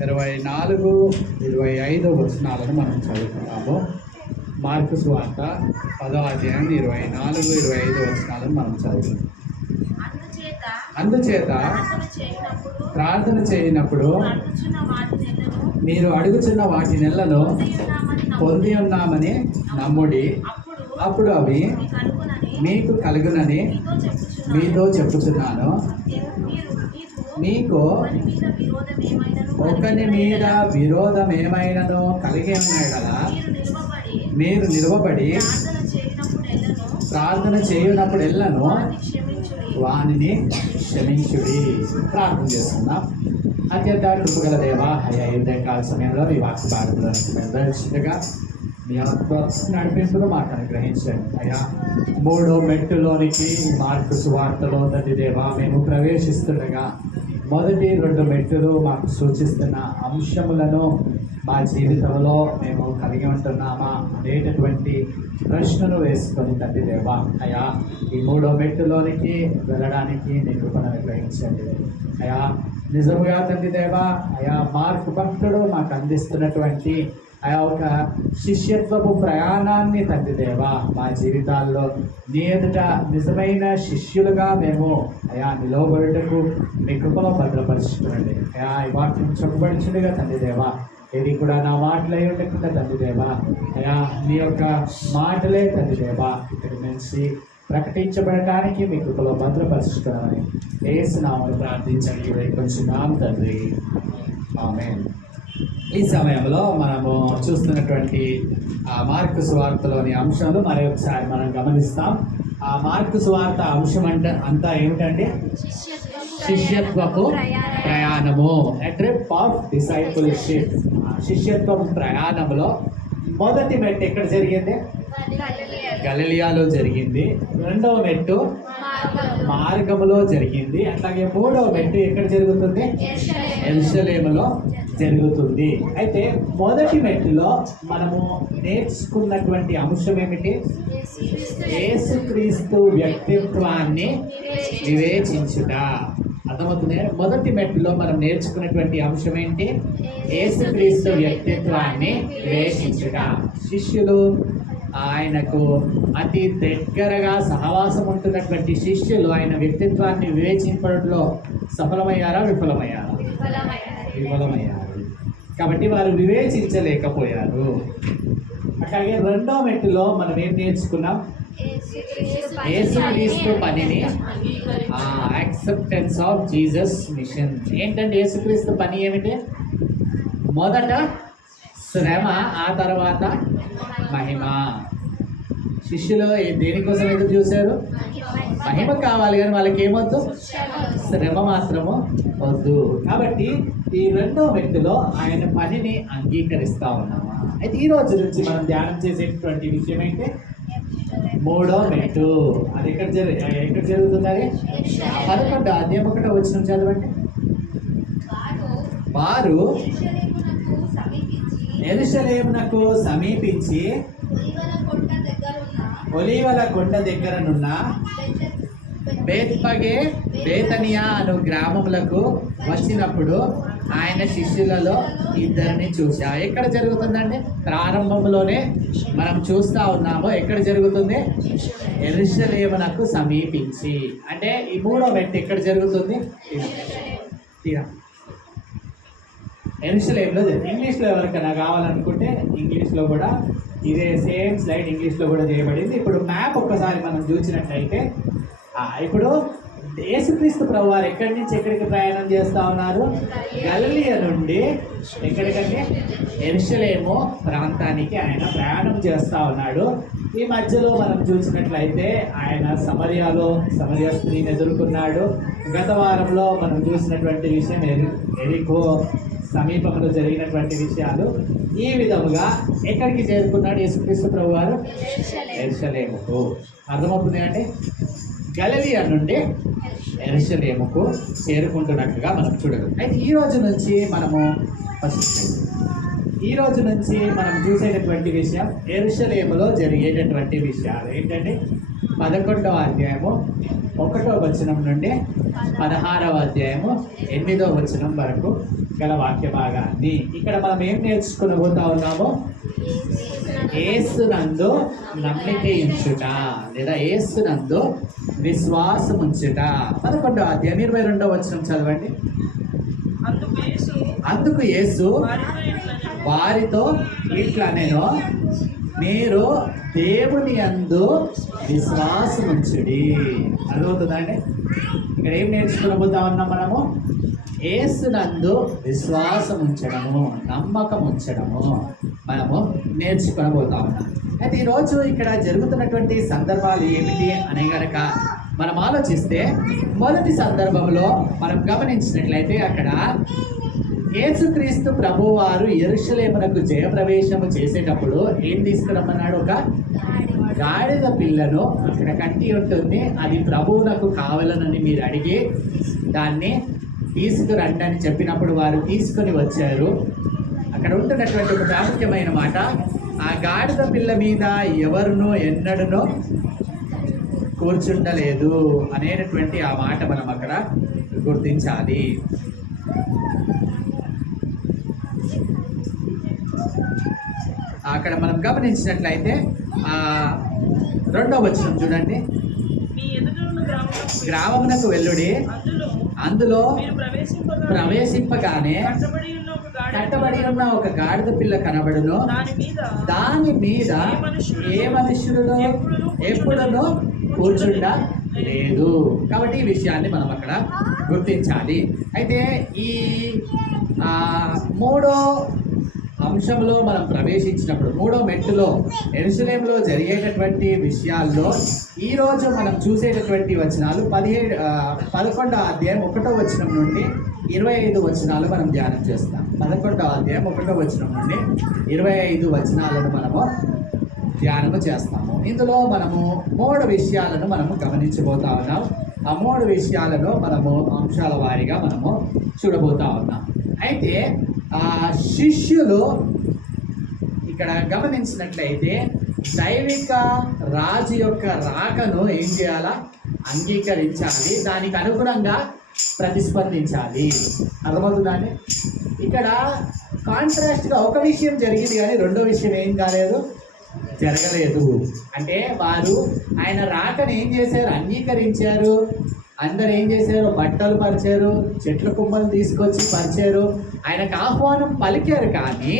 24, 25 వచనాలను మనం చదువుతున్నాము. మార్కు సువార్త 10వ అధ్యాయం 24, 25 వచనాలను మనం చదువుతున్నాం. అందుచేత ప్రార్థన చేయనప్పుడు మీరు అడుగుచున్న వాటి నెలలో పొంది ఉన్నామని నమ్ముడి, అప్పుడు అవి మీకు కలుగునని మీతో చెప్పుచున్నాను. మీకు ఒకని మీద విరోధం ఏమైనానో కలిగి ఉన్నాయి కదా, మీరు నిలవబడి ప్రార్థన చేయనప్పుడు ఎల్లను వానిని క్షమించుడి. ప్రార్థన చేస్తున్నాం. అత్యంత కృపగల దేవా, అయ్యా ఉదయకాల సమయంలో ఈ వాక్య భాగంగా మీ ఆత్మ నడిపింపులు మాకు అనుగ్రహించండి. అయ్యా 3వ మెట్టులోనికి మార్కు సువార్తలో తండ్రి దేవా మేము ప్రవేశిస్తుండగా మొదటి 2 మెట్టులు మాకు సూచిస్తున్న అంశములను మా జీవితంలో మేము కలిగి ఉంటున్నామా అనేటటువంటి ప్రశ్నను వేసుకొని తండ్రి దేవా, అయ్యా ఈ 3వ మెట్టులోనికి వెళ్ళడానికి నీ కృపను అనుగ్రహించండి. అయ్యా నిజముగా తండ్రి దేవా, అయ్యా మార్కు భక్తుడు మాకు అందిస్తున్నటువంటి ఒక శిష్యత్వపు ప్రయాణాన్ని తండ్రి దేవా మా జీవితాల్లో నీ ఎదుట నిజమైన శిష్యులుగా మేము నిలవబడుటకు మీ కృపలో భద్రపరుచుకోండి. ఈ వాక్యం చెప్పబడుచుండగా తండ్రి దేవా, ఇది కూడా నా మాటలే ఉండకుండా తండ్రి దేవా, నీ యొక్క మాటలే తండ్రి దేవా ఇక్కడి నుంచి ప్రకటించబడటానికి మీ కృపలో భద్రపరుచుకోవాలని యేసు నామములో ప్రార్థించండి వేడుకొంచున్నాం తండ్రి, ఆమేన్. ఈ సమయంలో మనము చూస్తున్నటువంటి మార్కు సువార్తలోని అంశాలు మరొకసారి మనం గమనిస్తాం. ఆ మార్కు సువార్త అంశం అంతా ఏమిటండి? శిష్యత్వపు ప్రయాణము, ఎ ట్రిప్ ఆఫ్ డిసైపుల్షిప్. శిష్యత్వపు ప్రయాణంలో మొదటి మెట్టు ఎక్కడ జరిగింది? గలిలయలో జరిగింది. 2వ మెట్టు మార్గములో జరిగింది. అట్లాగే 3వ మెట్టు ఎక్కడ జరుగుతుంది? యెరూషలేములో జరుగుతుంది. అయితే మొదటి మెట్టులో మనము నేర్చుకున్నటువంటి అంశం ఏమిటి? యేసుక్రీస్తు వ్యక్తిత్వాన్ని వివేచించుట. అర్థమవుతుంది. మొదటి మెట్టులో మనం నేర్చుకున్నటువంటి అంశం ఏంటి? యేసుక్రీస్తు వ్యక్తిత్వాన్ని వివేచించుట. శిష్యులు ఆయనకు అతి దగ్గరగా సహవాసం ఉంటున్నటువంటి శిష్యులు ఆయన వ్యక్తిత్వాన్ని వివేచింపడంలో సఫలమయ్యారా? విఫలమయ్యారా? విఫలమయ్యారు. కాబట్టి వారు వివేచించలేకపోయారు. అట్లాగే 2వ మెట్టులో మనం ఏం నేర్చుకున్నాం? యేసుక్రీస్తు పనిని, యాక్సెప్టెన్స్ ఆఫ్ జీసస్ మిషన్. ఏంటంటే యేసుక్రీస్తు పని ఏమిటి? మొదట శ్రమ, ఆ తర్వాత మహిమ. శిష్యులు దేనికోసం ఎదురు చూశారు? మహిమ కావాలి, కానీ వాళ్ళకి ఏమొద్దు? శ్రమ మాత్రము వద్దు. కాబట్టి ఈ 2వ మెట్టులో ఆయన పనిని అంగీకరిస్తా ఉన్నామా? అయితే ఈ రోజు నుంచి మనం ధ్యానం చేసేటువంటి విషయం ఏంటి? 3వ మెట్టు. అది ఎక్కడ జరుగుతుంది? అది 11వ అధ్యాయం 1వ వచనం చదవండి. వారు యెరూషలేమునకు సమీపించి ఒలీవల కొండ దగ్గరనున్న బేత్పగే, బేతనియా అను గ్రామములకు వచ్చినప్పుడు ఆయన శిష్యులలో 2 చూసా. ఎక్కడ జరుగుతుందండి? ప్రారంభంలోనే మనం చూస్తూ ఉన్నాము. ఎక్కడ జరుగుతుంది? యెరూషలేమునకు సమీపించి. అంటే ఈ 3వ మెట్టు ఎక్కడ జరుగుతుంది? యెరూషలేములో. ఇంగ్లీష్లో ఎవరికైనా కావాలనుకుంటే ఇంగ్లీష్లో కూడా ఇదే సేమ్ స్లైడ్ ఇంగ్లీష్లో కూడా చేయబడింది. ఇప్పుడు మ్యాప్ ఒక్కసారి మనం చూసినట్లయితే, ఇప్పుడు యేసుక్రీస్తు ప్రభువారు ఎక్కడి నుంచి ఎక్కడికి ప్రయాణం చేస్తూ ఉన్నారు? గలిలయ నుండి ఎక్కడికంటే యెరూషలేము ప్రాంతానికి ఆయన ప్రయాణం చేస్తూ ఉన్నాడు. ఈ మధ్యలో మనం చూసినట్లయితే ఆయన సమరయ స్త్రీని ఎదుర్కొన్నాడు. గత వారంలో మనం చూసినటువంటి విషయం ఎరికో సమీపంలో జరిగినటువంటి విషయాలు. ఈ విధముగా ఎక్కడికి చేరుకున్నాడు యేసుక్రీస్తు ప్రభువారు? యెరూషలేముకు. అర్థమవుతుంది అంటే గలిలయ నుండి యెరూషలేముకు చేరుకుంటున్నట్టుగా మనం చూడగలం. అయితే ఈ రోజు నుంచి మనం చూసేటటువంటి విషయం యెరూషలేములో జరిగేటటువంటి విషయాలు ఏంటంటే 11వ అధ్యాయము 1వ వచనం నుండి 16వ అధ్యాయము 8వ వచనం వరకు గల వాక్య భాగాన్ని ఇక్కడ మనం ఏం నేర్చుకుని పోతా ఉన్నామో, యేసునందు నమ్మిక ఉంచుట లేదా యేసునందు విశ్వాసం ఉంచుట. 11వ అధ్యాయం 22వ వచనం చదవండి. అందుకు యేసు వారితో ఇట్లా నేను, మీరు దేవుని యందు విశ్వాసం ఉంచుడి. అర్థమవుతుందండి? ఇక్కడ ఏం నేర్చుకోబోతా ఉన్నాం మనము? యేసునందు విశ్వాసం ఉంచడము, నమ్మకం ఉంచడము మనము నేర్చుకోబోతా ఉన్నాం. అయితే ఈరోజు ఇక్కడ జరుగుతున్నటువంటి సందర్భాలు ఏమిటి అని గనక మనం ఆలోచిస్తే, మొదటి సందర్భంలో మనం గమనించినట్లయితే అక్కడ యేసుక్రీస్తు ప్రభువారు యెరూషలేమునకు జయప్రవేశము చేసేటప్పుడు ఏం తీసుకురమ్మన్నాడు? ఒక గాడిద పిల్లను అక్కడ కట్టి ఉంటుంది. అది ప్రభువునకు కావాలనని మీరు అడిగి దాన్ని తీసుకురండి అని చెప్పినప్పుడు వారు తీసుకొని వచ్చారు. అక్కడ ఉంటున్నటువంటి ఒక ప్రాముఖ్యమైన మాట, ఆ గాడిద పిల్ల మీద ఎవరునో ఎన్నడనో కూర్చుండలేదు అనేటటువంటి ఆ మాట మనం అక్కడ గుర్తించాలి. అక్కడ మనం గమనించినట్లయితే 2వ వచనం చూడండి. గ్రామమునకు వెల్లుడి, అందులో ప్రవేశింపగానే కట్టబడి ఉన్న ఒక గాడిద పిల్ల కనబడును, దాని మీద ఏ మనుషులను ఎప్పుడనో కూర్చుండలేదు. కాబట్టి ఈ విషయాన్ని మనం అక్కడ గుర్తించాలి. అయితే ఈ 3వ అంశంలో మనం ప్రవేశించినప్పుడు, 3వ మెట్టులో యెరూషలేములో జరిగేటటువంటి విషయాల్లో ఈరోజు మనం చూసేటటువంటి వచనాలు 11వ అధ్యాయం 1వ వచనం నుండి 25 వచనాలు మనం ధ్యానం చేస్తాం. 11వ అధ్యాయం 1వ వచనం నుండి 25 వచనాలను మనము ధ్యానము చేస్తాము. ఇందులో మనము 3 విషయాలను మనము గమనించబోతా ఉన్నాం. ఆ 3 విషయాలను మనము అంశాల వారీగా మనము చూడబోతా ఉన్నాం. అయితే శిష్యులు ఇక్కడ గమనించినట్లయితే దైవిక రాజు యొక్క రాకను ఏం చేయాలా? అంగీకరించాలి, దానికి అనుగుణంగా ప్రతిస్పందించాలి. అర్థమవుతుందండి? ఇక్కడ కాంట్రాస్ట్గా ఒక విషయం జరిగింది కానీ రెండో విషయం ఏం కాలేదు, జరగలేదు. అంటే వారు ఆయన రాకను ఏం చేశారు? అంగీకరించారు. అందరు ఏం చేశారు? బట్టలు పరిచారు, చెట్ల కుమ్మలు తీసుకొచ్చి పరిచారు, ఆయనకు ఆహ్వానం పలికారు. కానీ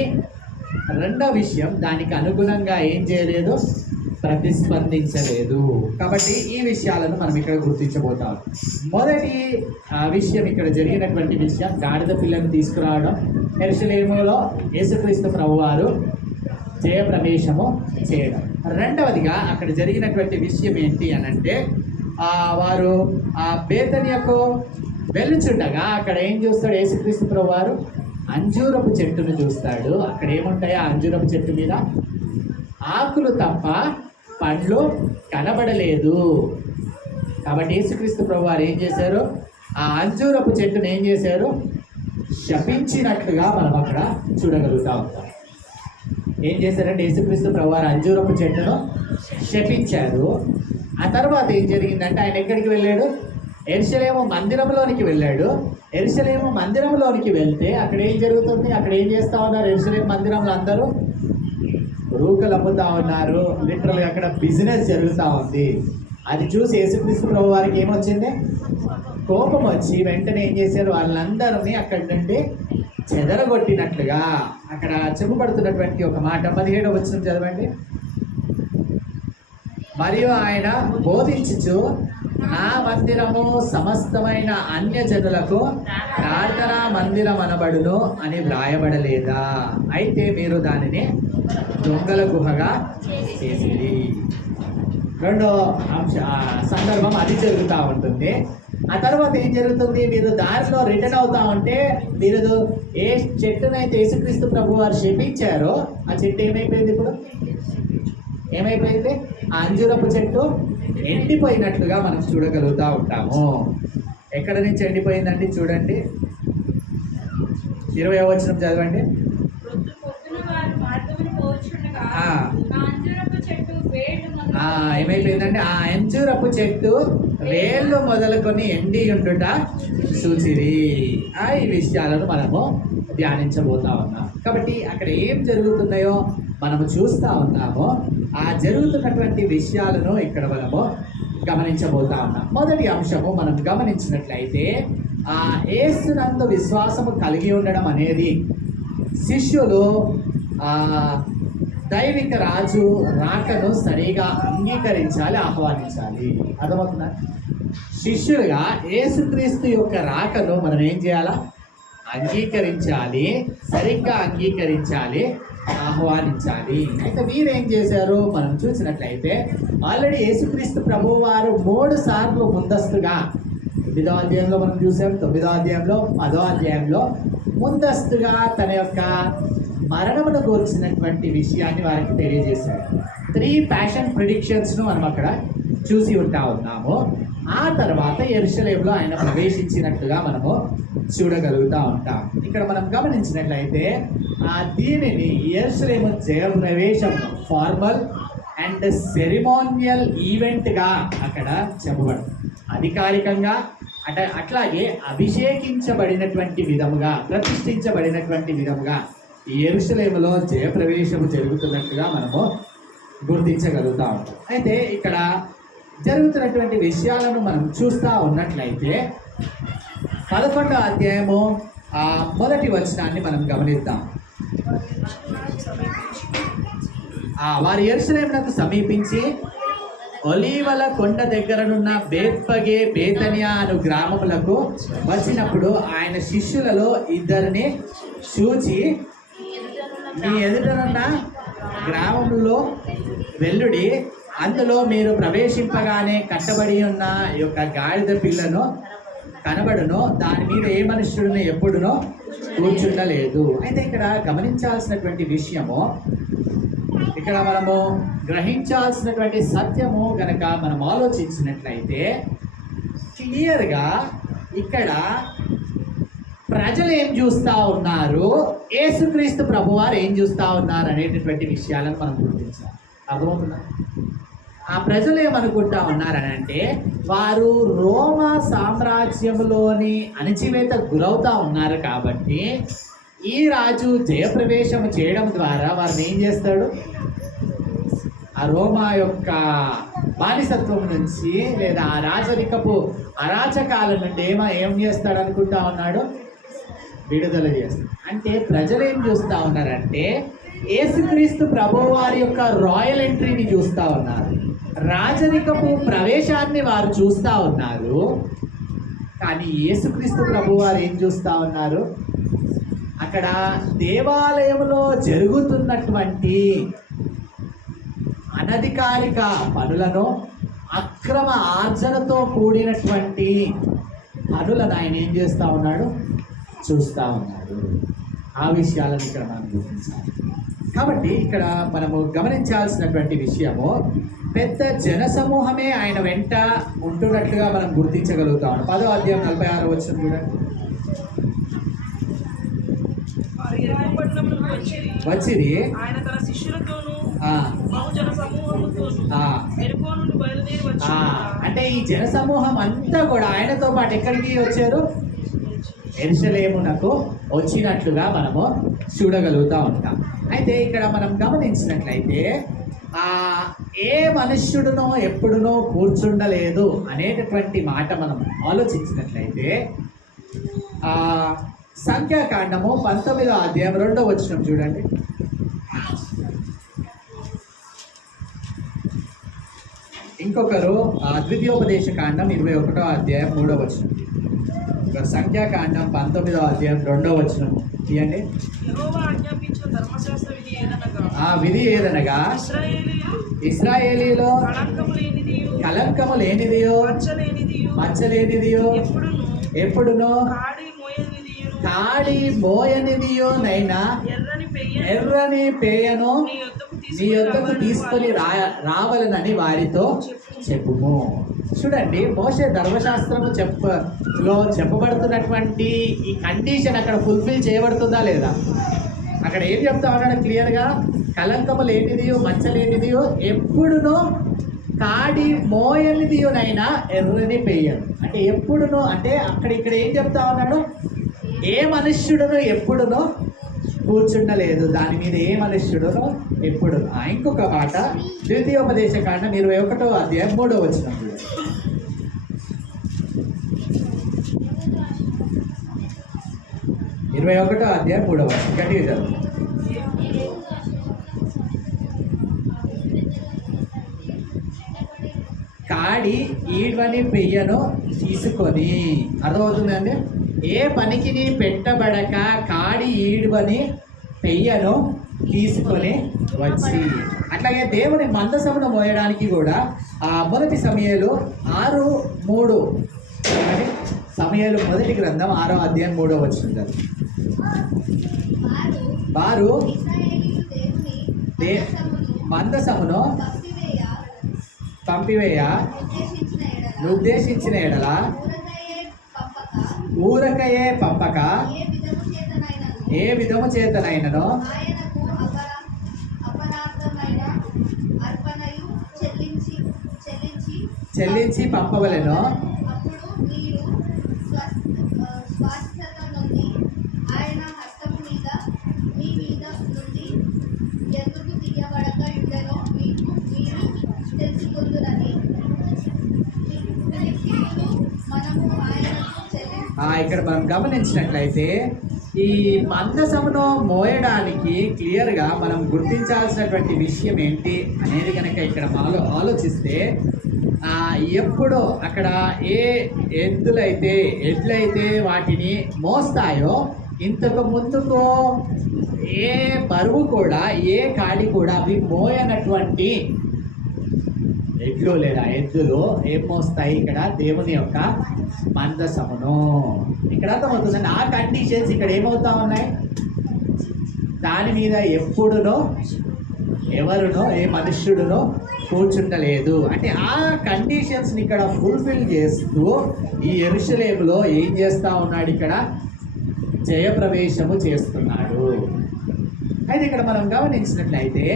రెండో విషయం, దానికి అనుగుణంగా ఏం చేయలేదు? ప్రతిస్పందించలేదు. కాబట్టి ఈ విషయాలను మనం ఇక్కడ గుర్తించబోతాం. మొదటి విషయం, ఇక్కడ జరిగినటువంటి విషయం గాడిద పిల్లను తీసుకురావడం, యెరూషలేములో యేసుక్రీస్తు ప్రభువారు జయప్రవేశము చేయడం. రెండవదిగా అక్కడ జరిగినటువంటి విషయం ఏంటి అని అంటే, వారు బేతనియకు వెళ్ళుచుండగా అక్కడ ఏం చూస్తాడు యేసుక్రీస్తు ప్రభువారు? అంజూరపు చెట్టును చూస్తాడు. అక్కడ ఏముంటాయి? ఆ అంజూరపు చెట్టు మీద ఆకులు తప్ప పండ్లు కనబడలేదు. కాబట్టి యేసుక్రీస్తు ప్రభువారు ఏం చేశారు? ఆ అంజూరపు చెట్టును ఏం చేశారు? శపించినట్లుగా మనం అక్కడ చూడగలుగుతా ఉంటాం. ఏం చేశారంటే యేసుక్రీస్తు ప్రభువారు అంజూరపు చెట్టును శపించారు. ఆ తర్వాత ఏం జరిగిందంటే ఆయన ఎక్కడికి వెళ్ళాడు? యెరూషలేము మందిరంలోనికి వెళ్ళాడు. యెరూషలేము మందిరంలోనికి వెళ్తే అక్కడ ఏం జరుగుతుంది? అక్కడ ఏం చేస్తూ ఉన్నారు? యెరూషలేము మందిరంలో అందరూ రూకలు అమ్ముతా ఉన్నారు. లిటరల్గా అక్కడ బిజినెస్ జరుగుతూ ఉంది. అది చూసి యేసుక్రీస్తు ప్రభు వారికి ఏమొచ్చింది? కోపం వచ్చి వెంటనే ఏం చేశారు? వాళ్ళందరినీ అక్కడి నుండి చెదరగొట్టినట్లుగా అక్కడ చెప్పబడుతున్నటువంటి ఒక మాట 17వ వచనం చదవండి. మరియు ఆయన బోధించుచు, నా మందిరము సమస్తమైన అన్యజనులకు ప్రార్థనా మందిరం అనబడును అని వ్రాయబడలేదా? అయితే మీరు దానిని దొంగల గుహగా చేసింది. రెండో సందర్భం అది జరుగుతూ ఉంటుంది. ఆ తర్వాత ఏం జరుగుతుంది? మీరు దారిలో రిటర్న్ అవుతా ఉంటే, మీరు ఏ చెట్టునైతే యేసుక్రీస్తు ప్రభు వారు శపించారో ఆ చెట్టు ఏమైపోయింది? ఇప్పుడు ఏమైపోయింది? ఆ అంజూరపు చెట్టు ఎండిపోయినట్లుగా మనం చూడగలుగుతూ ఉంటాము. ఎక్కడ నుంచి ఎండిపోయిందండి? చూడండి, 20వ వచనం చదవండి. ఏమైపోయిందంటే ఆ అంజూరపు చెట్టు వేళ్ళు మొదలుకొని ఎండి ఉండుట చూచిరి. ఈ విషయాలను మనము ధ్యానించబోతా ఉన్నాం. కాబట్టి అక్కడ ఏం జరుగుతున్నాయో మనము చూస్తూ ఉన్నాము. ఆ జరుగుతున్నటువంటి విషయాలను ఇక్కడ మనము గమనించబోతా ఉన్నాం. మొదటి అంశము మనం గమనించినట్లయితే ఆ యేసునందు విశ్వాసము కలిగి ఉండడం అనేది శిష్యులు దైవిక రాజు రాకను సరిగా అంగీకరించాలి, ఆహ్వానించాలి. అర్థమవుతుందా? శిష్యులుగా యేసుక్రీస్తు యొక్క రాకను మనం ఏం చేయాలా? అంగీకరించాలి, సరిగ్గా అంగీకరించాలి, ఆహ్వానించాలి. అయితే వీరేం చేశారు మనం చూసినట్లయితే ఆల్రెడీ యేసుక్రీస్తు ప్రభువు వారు 3 సార్లు ముందస్తుగా 8వ అధ్యాయంలో మనం చూసాం, 9వ అధ్యాయంలో, 10వ అధ్యాయంలో ముందస్తుగా తన యొక్క మరణమును గురించినటువంటి విషయాన్ని వారికి తెలియజేశాడు. 3 ప్యాషన్ ప్రిడిక్షన్స్ను మనం అక్కడ చూసి ఉంటా ఉన్నాము. ఆ తర్వాత యెరూషలేములో ఆయన ప్రవేశించినట్లుగా మనము చూడగలుగుతూ ఉంటాం. ఇక్కడ మనం గమనించినట్లయితే దీనిని యెరూషలేము జయప్రవేశం ఫార్మల్ అండ్ సెరిమోనియల్ ఈవెంట్గా అక్కడ చెప్పబడింది. అధికారికంగా అట్లాగే అభిషేకించబడినటువంటి విధముగా, ప్రతిష్ఠించబడినటువంటి విధముగా యెరూషలేములో జయప్రవేశము జరుగుతున్నట్టుగా మనము గుర్తించగలుగుతా ఉంటాం. అయితే ఇక్కడ జరుగుతున్నటువంటి విషయాలను మనం చూస్తూ ఉన్నట్లయితే 11వ అధ్యాయము మొదటి వచనాన్ని మనం గమనిద్దాం. వారు యెరూషలేమునకు సమీపించి ఒలీవల కొండ దగ్గరనున్న బేత్పగే బేతనియా అను గ్రామములకు వచ్చినప్పుడు ఆయన శిష్యులలో 2 చూచి, మీ ఎదుటనున్న గ్రామంలో వెల్లుడి, అందులో మీరు ప్రవేశింపగానే కట్టబడి ఉన్న యొక్క గాడిద పిల్లను కనబడును, దాని మీద ఏ మనుష్యుడిని ఎప్పుడునో కూర్చుండలేదు. అయితే ఇక్కడ గమనించాల్సినటువంటి విషయము, ఇక్కడ మనము గ్రహించాల్సినటువంటి సత్యము గనక మనం ఆలోచించినట్లయితే క్లియర్గా ఇక్కడ ప్రజలు ఏం చూస్తూ ఉన్నారు, యేసుక్రీస్తు ప్రభువారు ఏం చూస్తూ ఉన్నారు అనేటటువంటి విషయాలను మనం గుర్తించాలి. అర్థమవుతుందా? ఆ ప్రజలు ఏమనుకుంటా ఉన్నారని అంటే, వారు రోమా సామ్రాజ్యంలోని అణచివేత గురవుతూ ఉన్నారు కాబట్టి ఈ రాజు జయప్రవేశం చేయడం ద్వారా వారిని ఏం చేస్తాడు, ఆ రోమా యొక్క బానిసత్వం నుంచి లేదా ఆ రాజరికపు అరాచకాల నుండి ఏం చేస్తాడు అనుకుంటా ఉన్నాడు, విడుదల చేస్తాడు. అంటే ప్రజలు ఏం చూస్తూ ఉన్నారంటే యేసుక్రీస్తు ప్రభువు వారి యొక్క రాయల్ ఎంట్రీని చూస్తూ ఉన్నారు, రాజరికపు ప్రవేశాన్ని వారు చూస్తూ ఉన్నారు. కానీ యేసుక్రీస్తు ప్రభువు వారు ఏం చూస్తూ ఉన్నారు, అక్కడ దేవాలయంలో జరుగుతున్నటువంటి అనధికారిక పనులను, అక్రమ ఆర్జనతో కూడినటువంటి పనులను ఆయన ఏం చేస్తూ ఉన్నాడు, చూస్తూ ఉన్నాడు. ఆ విషయాలను ఇక్కడ మనం గుర్తించాలి. కాబట్టి ఇక్కడ మనము గమనించాల్సినటువంటి విషయము, పెద్ద జనసమూహమే ఆయన వెంట ఉంటున్నట్లుగా మనం గుర్తించగలుగుతాం. 10వ అధ్యాయం 46 వచనం చూడండి. వచ్చింది ఆయన తన శిష్యులతోనూ అంటే ఈ జనసమూహం అంతా కూడా ఆయనతో పాటు ఎక్కడికి వచ్చారు, యెరూషలేమునకు వచ్చినట్లుగా మనము చూడగలుగుతూ ఉంటాం. అయితే ఇక్కడ మనం గమనించినట్లయితే ఏ మనుష్యుడునో ఎప్పుడునో కూర్చుండలేదు అనేటటువంటి మాట మనం ఆలోచించినట్లయితే సంఖ్యాకాండము 19వ అధ్యాయం 2వ వచనం చూడండి. ఇంకొకరు ద్వితీయోపదేశ కాండం 21వ అధ్యాయం 3వ వచనం. సంఖ్యాకాండం 19వ అధ్యాయం 2వ వచనం తీయండి. ఆ విధి ఏదనగా ఇశ్రాయేలీలో కళంకము లేనిదియో మచ్చలేనిదియో ఎప్పుడునో కాడి మోయనిదియో నైనా ఎర్రని పేయను నీ యొద్దకు తీసుకొని రావాలనని వారితో చెప్పుము. చూడండి, మోషే ధర్మశాస్త్రము చెప్పబడుతున్నటువంటి ఈ కండిషన్ అక్కడ ఫుల్ఫిల్ చేయబడుతుందా లేదా? అక్కడ ఏం చెప్తా ఉన్నాడు క్లియర్గా, కలంకము లేనిదియో మచ్చ లేనిదియో ఎప్పుడునో కాడి మోయనిదియోనైనా ఎర్రని పెయ్యను. అంటే ఎప్పుడునో అంటే ఇక్కడ ఏం చెప్తా ఉన్నాడు, ఏ మనుష్యుడును ఎప్పుడునో కూర్చుండలేదు, దాని మీద ఏ మనుష్యుడును ఎప్పుడు. ఇంకొక మాట ద్వితీయోపదేశ కాండం 21వ అధ్యాయం 3వ వచనం. 21వ అధ్యాయం 3వ వచనం గట్టిగా చదువు. కాడి ఈడ్వని పెయ్యను తీసుకొని, అర్థమవుతుందండి, ఏ పనికి పెట్టబడక కాడి ఈడ్వని పెయ్యను తీసుకొని వచ్చి. అట్లాగే దేవుని మందసమును మోయడానికి కూడా మొదటి సమూయేలు 6:3, సమూయేలు మొదటి గ్రంథం 6వ అధ్యాయం 3వ వచనం. వారు మందసమును పంపివేయ ఉద్దేశించిన ఎడల ఊరకయే పంపక ఏ విధము చేతనైనను చెల్లించి పంపవలెను. ఇక్కడ మనం గమనించినట్లయితే ఈ మందసమును మోయడానికి క్లియర్గా మనం గుర్తించాల్సినటువంటి విషయం ఏంటి అనేది కనుక ఇక్కడ మాలో ఆలోచిస్తే, ఎప్పుడు అక్కడ ఏ ఎడ్లైతే వాటిని మోస్తాయో ఇంతకు ముందుకు ఏ బరువు కూడా ఏ కాడి కూడా అవి మోయనటువంటి ఎడ్లు లేదా ఎద్దులు ఏం మోస్తాయి, ఇక్కడ దేవుని యొక్క మందసమును. ఇక్కడ అర్థమవుతుందండి, ఆ కండిషన్స్ ఇక్కడ ఏమవుతా ఉన్నాయి, దాని మీద ఎప్పుడునో ఎవరునో ఏ మనుష్యుడునో కూర్చుంటలేదు. అంటే ఆ కండిషన్స్ని ఇక్కడ ఫుల్ఫిల్ చేస్తూ ఈ యెరూషలేములో ఏం చేస్తూ ఉన్నాడు, ఇక్కడ జయప్రవేశము చేస్తున్నాడు. అయితే ఇక్కడ మనం గమనించినట్లయితే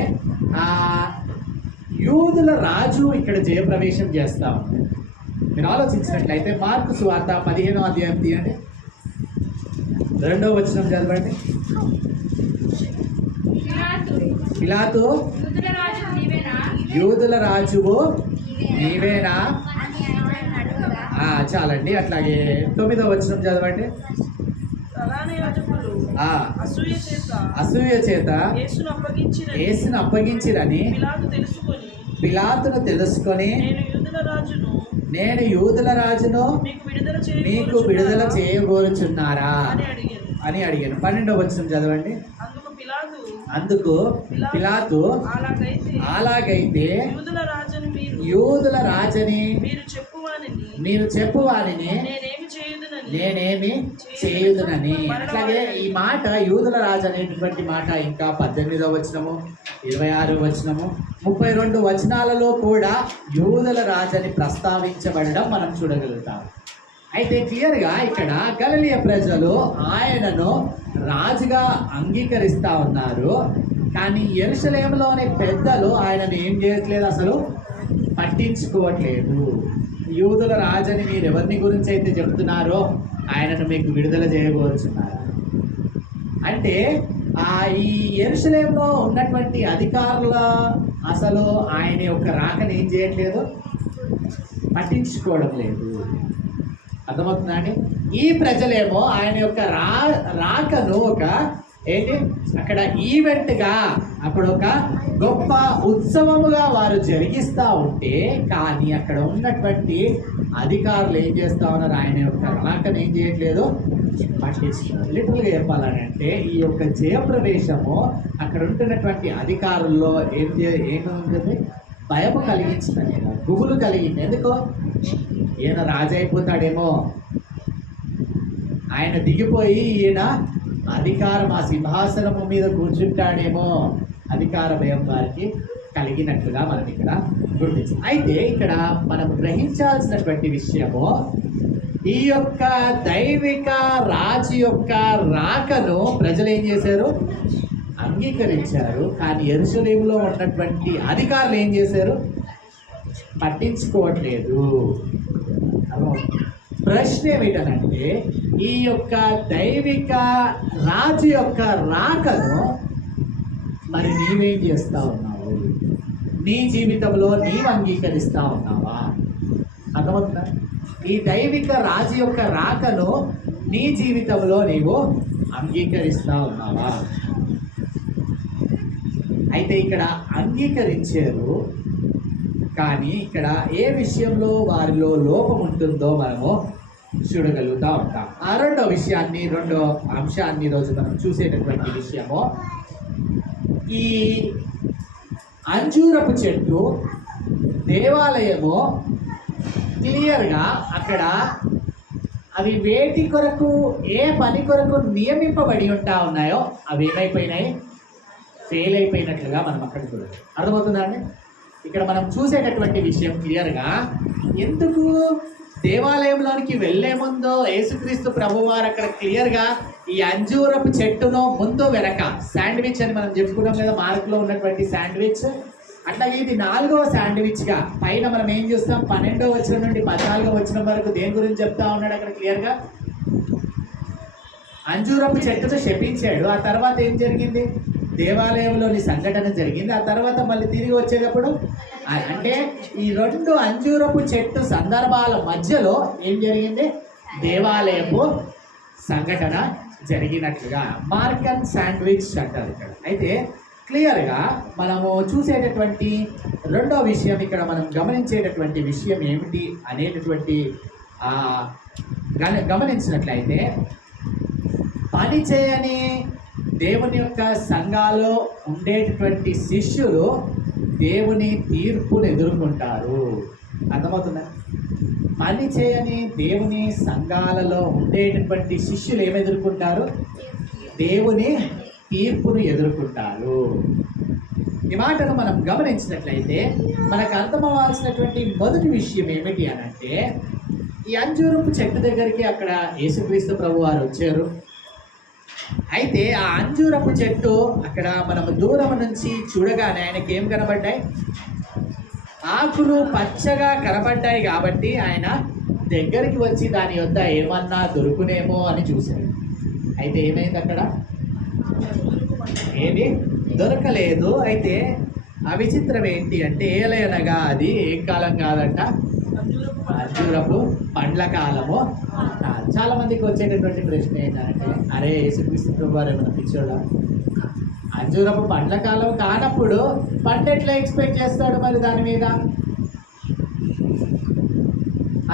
యూదుల రాజు ఇక్కడ జయప్రవేశం చేస్తా ఉన్నాడు. మీరు ఆలోచించినట్లయితే మార్కు సువార్త 15వ అధ్యాయం తీయండి, 2వ వచనం చదవండి. పిలాతు యూదుల రాజువు నీవేనా? చాలండి. అట్లాగే 9వ వచనం చదవండి. అసూయ చేత యేసును అప్పగించిరని పిలాతును తెలుసుకొని నేను యూదుల రాజును మీకు విడుదల చేయబోచున్నారా అని అడిగాను. 12వ వచనం చదవండి. అందుకు పిలాతు అలాగైతే యూదుల రాజని మీరు చెప్పువారిని నేనేమి చేయుదునని. అట్లాగే ఈ మాట యూదుల రాజు అనేటువంటి మాట ఇంకా 18వ వచనము, 26వ వచనము, 32 వచనాలలో కూడా యూదుల రాజని ప్రస్తావించబడడం మనం చూడగలుగుతాం. అయితే క్లియర్గా ఇక్కడ గలిలయ ప్రజలు ఆయనను రాజుగా అంగీకరిస్తూ ఉన్నారు, కానీ యెరూషలేములోని పెద్దలు ఆయనను ఏం చేయట్లేదు, అసలు పట్టించుకోవట్లేదు. యూదుల రాజని మీరు ఎవరిని గురించి అయితే చెప్తున్నారో ఆయనను మీకు విడుదల చేయబోతున్నారు అంటే ఈ యెరూషలేములో ఉన్నటువంటి అధికారుల అసలు ఆయన యొక్క రాకని ఏం చేయట్లేదు, పట్టించుకోవడం లేదు. అర్థమవుతుందా అండి? ఈ ప్రజలేమో ఆయన యొక్క రాకను ఒక ఏంటి అక్కడ ఈవెంట్గా, అక్కడ ఒక గొప్ప ఉత్సవముగా వారు జరిగిస్తూ ఉంటే, కానీ అక్కడ ఉన్నటువంటి అధికారులు ఏం చేస్తూ ఉన్నారు, ఆయన యొక్క రాకను ఏం చేయట్లేదు, పట్టిస్తున్నారు. లిటరల్గా చెప్పాలని అంటే ఈ యొక్క జయప్రవేశము అక్కడ ఉంటున్నటువంటి అధికారుల్లో ఏముంటుంది, భయం కలిగించిందని, గుబులు కలిగింది. ఎందుకో ఈయన రాజు అయిపోతాడేమో, ఆయన దిగిపోయి ఈయన అధికారం ఆ సింహాసనము మీద కూర్చుంటాడేమో, అధికార భయం వారికి కలిగినట్లుగా మనం ఇక్కడ గుర్తించాం. అయితే ఇక్కడ మనం గ్రహించాల్సినటువంటి విషయము, ఈ యొక్క దైవిక రాజు యొక్క రాకను ప్రజలు ఏం చేశారు, అంగీకరించారు. కానీ యెరూషలేములో ఉన్నటువంటి అధికారులు ఏం చేశారు? పట్టించుకోవట్లేదు. ప్రశ్న ఏమిటనంటే, ఈ యొక్క దైవిక రాజు యొక్క రాకను మరి నీవేం చేస్తా ఉన్నావు? నీ జీవితంలో నీవు అంగీకరిస్తా ఉన్నావా? అర్థమవుతుందా? ఈ దైవిక రాజు యొక్క రాకను నీ జీవితంలో నీవు అంగీకరిస్తా ఉన్నావా? అయితే ఇక్కడ అంగీకరించారు, కానీ ఇక్కడ ఏ విషయంలో వారిలో లోపం ఉంటుందో మనము చూడగలుగుతూ ఉంటాం. ఆ రెండో అంశాన్ని ఈరోజు మనం చూసేటటువంటి విషయము, ఈ అంజూరపు చెట్టు దేవాలయము క్లియర్గా అక్కడ అవి వేటి కొరకు, ఏ పని కొరకు నియమింపబడి ఉంటా ఉన్నాయో అవి ఏమైపోయినాయి? ఫెయిల్ అయిపోయినట్లుగా మనం అక్కడ చూడాలి. అర్థమవుతుందా అండి? ఇక్కడ మనం చూసేటటువంటి విషయం క్లియర్గా, ఎందుకు దేవాలయంలోనికి వెళ్లే ముందు యేసుక్రీస్తు ప్రభువారు అక్కడ క్లియర్గా ఈ అంజూరపు చెట్టును ముందు వెనక శాండ్విచ్ అని మనం చెప్పుకున్నాం కదా, మార్కులో ఉన్నటువంటి శాండ్విచ్, అట్లాగే ఇది 4వ శాండ్విచ్గా పైన మనం ఏం చూస్తాం? 12వ వచనం నుండి 14వ వచనం వరకు దేని గురించి చెప్తా ఉన్నాడు అక్కడ క్లియర్గా? అంజూరపు చెట్టును శపించాడు. ఆ తర్వాత ఏం జరిగింది? దేవాలయంలోని సంఘటన జరిగింది. ఆ తర్వాత మళ్ళీ తిరిగి వచ్చేటప్పుడు అంటే ఈ 2 అంజూరపు చెట్టు సందర్భాల మధ్యలో ఏం జరిగింది? దేవాలయపు సంఘటన జరిగినట్లుగా మార్కన్ శాండ్విచ్ అంటారు ఇక్కడ. అయితే క్లియర్గా మనము చూసేటటువంటి రెండో విషయం, ఇక్కడ మనం గమనించేటటువంటి విషయం ఏమిటి అనేటటువంటి గమనించినట్లయితే, పని చేయని దేవుని యొక్క సంఘాల్లో ఉండేటటువంటి శిష్యులు దేవుని తీర్పును ఎదుర్కొంటారు. అర్థమవుతుందా? పని చేయని దేవుని సంఘాలలో ఉండేటటువంటి శిష్యులు ఏమి ఎదుర్కొంటారు? దేవుని తీర్పును ఎదుర్కొంటారు. ఈ మాటను మనం గమనించినట్లయితే మనకు అర్థమవ్వాల్సినటువంటి మొదటి విషయం ఏమిటి అనంటే, ఈ అంజూరపు చెట్టు దగ్గరికి అక్కడ యేసుక్రీస్తు ప్రభు వారు వచ్చారు. అయితే ఆ అంజూరపు చెట్టు అక్కడ మనము దూరం నుంచి చూడగానే ఆయనకి ఏం కనబడ్డాయి? ఆకులు పచ్చగా కనబడ్డాయి. కాబట్టి ఆయన దగ్గరికి వచ్చి దాని యొద్ద ఏమన్నా దొరుకునేమో అని చూశాడు. అయితే ఏమైంది? అక్కడ ఏమి దొరకలేదు. అయితే ఆ విచిత్రం ఏంటి అంటే, ఏలయనగా అది ఏం కాలం కాదంట? అంజూరపు పండ్ల కాలము. చాలా మందికి వచ్చేటటువంటి ప్రశ్న ఏంటంటే, అరే యేసుక్రీస్తు ప్రభు వారు ఏమైనా పిచ్చోడా? అంజూరపు పండ్ల కాలం కానప్పుడు పంట ఎట్లా ఎక్స్పెక్ట్ చేస్తాడు మరి దాని మీద?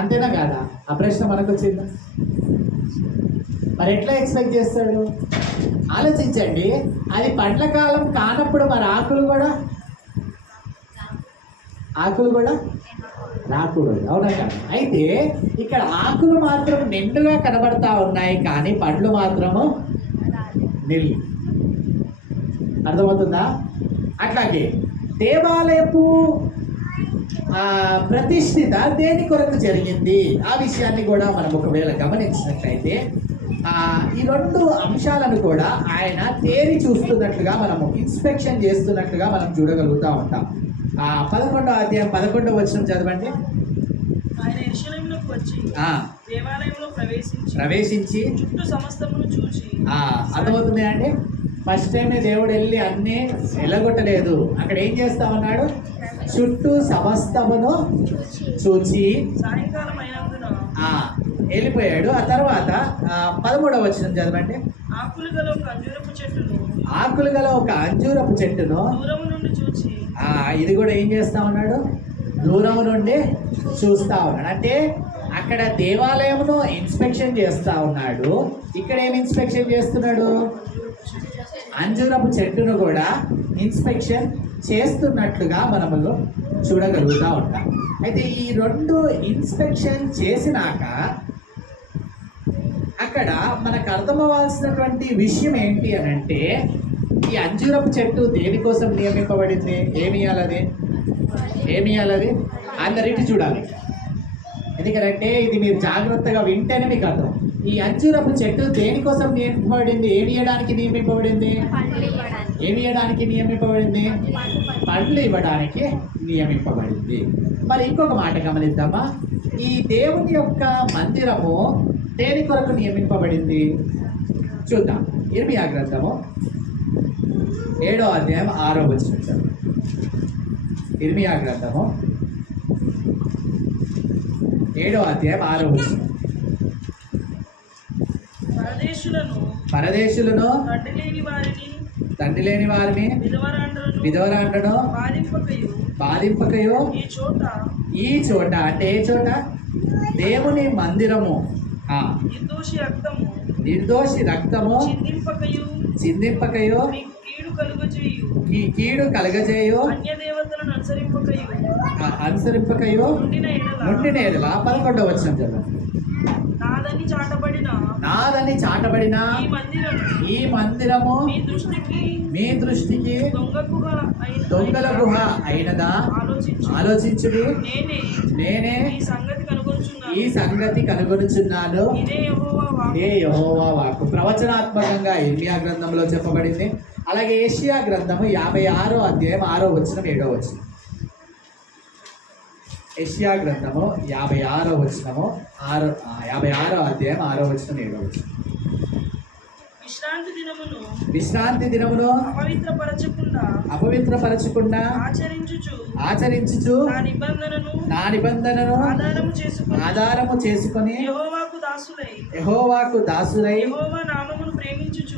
అంతేనా కాదా? ఆ ప్రశ్న మనకు వచ్చిందా? మరి ఎట్లా ఎక్స్పెక్ట్ చేస్తాడు? ఆలోచించండి. అది పండ్ల కాలం కానప్పుడు మరి ఆకులు కూడా రాకూడదు, అవునా కాదు? అయితే ఇక్కడ ఆకులు మాత్రం నిండుగా కనబడతా ఉన్నాయి, కానీ పండ్లు మాత్రము నిల్లు. అర్థమవుతుందా? అట్లాగే దేవాలయపు ప్రతిష్ఠిత దేని కొరకు జరిగింది? ఆ విషయాన్ని కూడా మనం ఒకవేళ గమనించినట్లయితే ఈ 2 అంశాలను కూడా ఆయన తేరి చూస్తున్నట్లుగా, మనము ఇన్స్పెక్షన్ చేస్తున్నట్లుగా మనం చూడగలుగుతూ ఉంటాం. 11వ అధ్యాయం 11వ వచనం చదవండి. ఆయన యెరూషలేమునకు వచ్చి దేవాలయంలో ప్రవేశించి చుట్టూ సమస్తమును చూచి. అర్థమవుతుంది అండి? ఫస్ట్ టైమే దేవుడు వెళ్ళి అన్నీ ఎల్లగొట్టలేదు. అక్కడ ఏం చేస్తా ఉన్నాడు? చుట్టూ సమస్తమును చూచి సాయంకాలం అయినందున వెళ్ళిపోయాడు. ఆ తర్వాత 13వ వచనం చదవండి. ఆకులు గల ఒక అంజూరపు చెట్టును దూరము నుండి చూచి. ఇది కూడా ఏం చేస్తా ఉన్నాడు? దూరం నుండి చూస్తా ఉన్నాడు. అంటే అక్కడ దేవాలయమును ఇన్స్పెక్షన్ చేస్తా ఉన్నాడు. ఇక్కడ ఏం ఇన్స్పెక్షన్ చేస్తున్నాడు? అంజూరపు చెట్టును కూడా ఇన్స్పెక్షన్ చేస్తున్నట్లుగా మనము చూడగలుగుతూ ఉంటాం. అయితే ఈ 2 ఇన్స్పెక్షన్ చేసినాక అక్కడ మనకు అర్థమవ్వాల్సినటువంటి విషయం ఏంటి అని అంటే, ఈ అంజూరపు చెట్టు దేనికోసం నియమింపబడింది? ఏమి ఇవ్వాలి? అందరిటి చూడాలి. ఎందుకంటే ఇది మీరు జాగ్రత్తగా వింటేనే మీకు అర్థం. ఈ అంజూరపు చెట్టు దేనికోసం నియమింపబడింది? ఏమి ఇవ్వడానికి నియమింపబడింది? ఏమి ఇవ్వడానికి నియమింపబడింది? పండ్లు ఇవ్వడానికి నియమింపబడింది. మరి ఇంకొక మాట గమనిద్దామా? ఈ దేవుని యొక్క మందిరము దేని కొరకు నియమింపబడింది? చూద్దాం. ఇర్మియా గ్రంథము 7వ అధ్యాయం 6వ వచనం. ఇర్మియా గ్రంథము 7వ అధ్యాయం 6వ వచనం. పరదేశులను తండ్రి లేని వారిని విధవరాండ్రను బాధింపకయో ఈ చోట అంటే ఏ చోట? దేవుని మందిరము నిర్దోషి రక్తము చిందింపకయో ఈ కీడు కలుగజేయో అనుసరింపకయో నుండి నేరులా 11వ వచనం చదవండి. నాదని చాటబడిన ఈ మందిరము మీ దృష్టికి దొంగల గుహ అయినదా? ఆలోచించుడి. నేనే ఈ సంగతి కనుగొనుచున్నాను. ఇదే యెహోవా వాక్కు. ప్రవచనాత్మకంగా ఇర్మియా గ్రంథంలో చెప్పబడింది. అలాగే ఏషియా గ్రంథము 56వ అధ్యాయం 6వ వచనం 7వ వచనం. ఏషియా గ్రంథము 56వ వచనము 56వ అధ్యాయం 6వ వచనం 7వ వచనం. విశ్రాంతి దినమును అపవిత్రపరచకుండా ఆచరించుచు నా నిబంధనను ఆధారము చేసుకొని యెహోవాకు దాసులై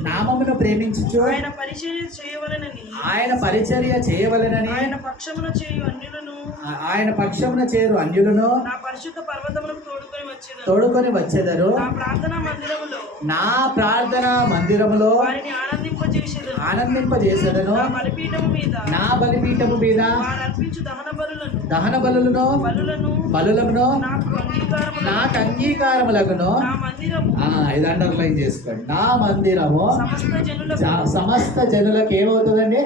నామమును ప్రేమించుచు ఆయన పరిచర్య చేయవలెనని ఆయన పక్షమున చేరు అన్యులను తోడుకొని వచ్చెదరు. నా ప్రార్థన మందిరములో ఆనందింపజేసేదను. నా బలిపీఠము మీద దహన బలులను నాకు అంగీకారములగును. ఇది అండర్లైన్ చేసుకోండి. నా మందిరము సమస్త జనులకు ఏమవుతుందండి?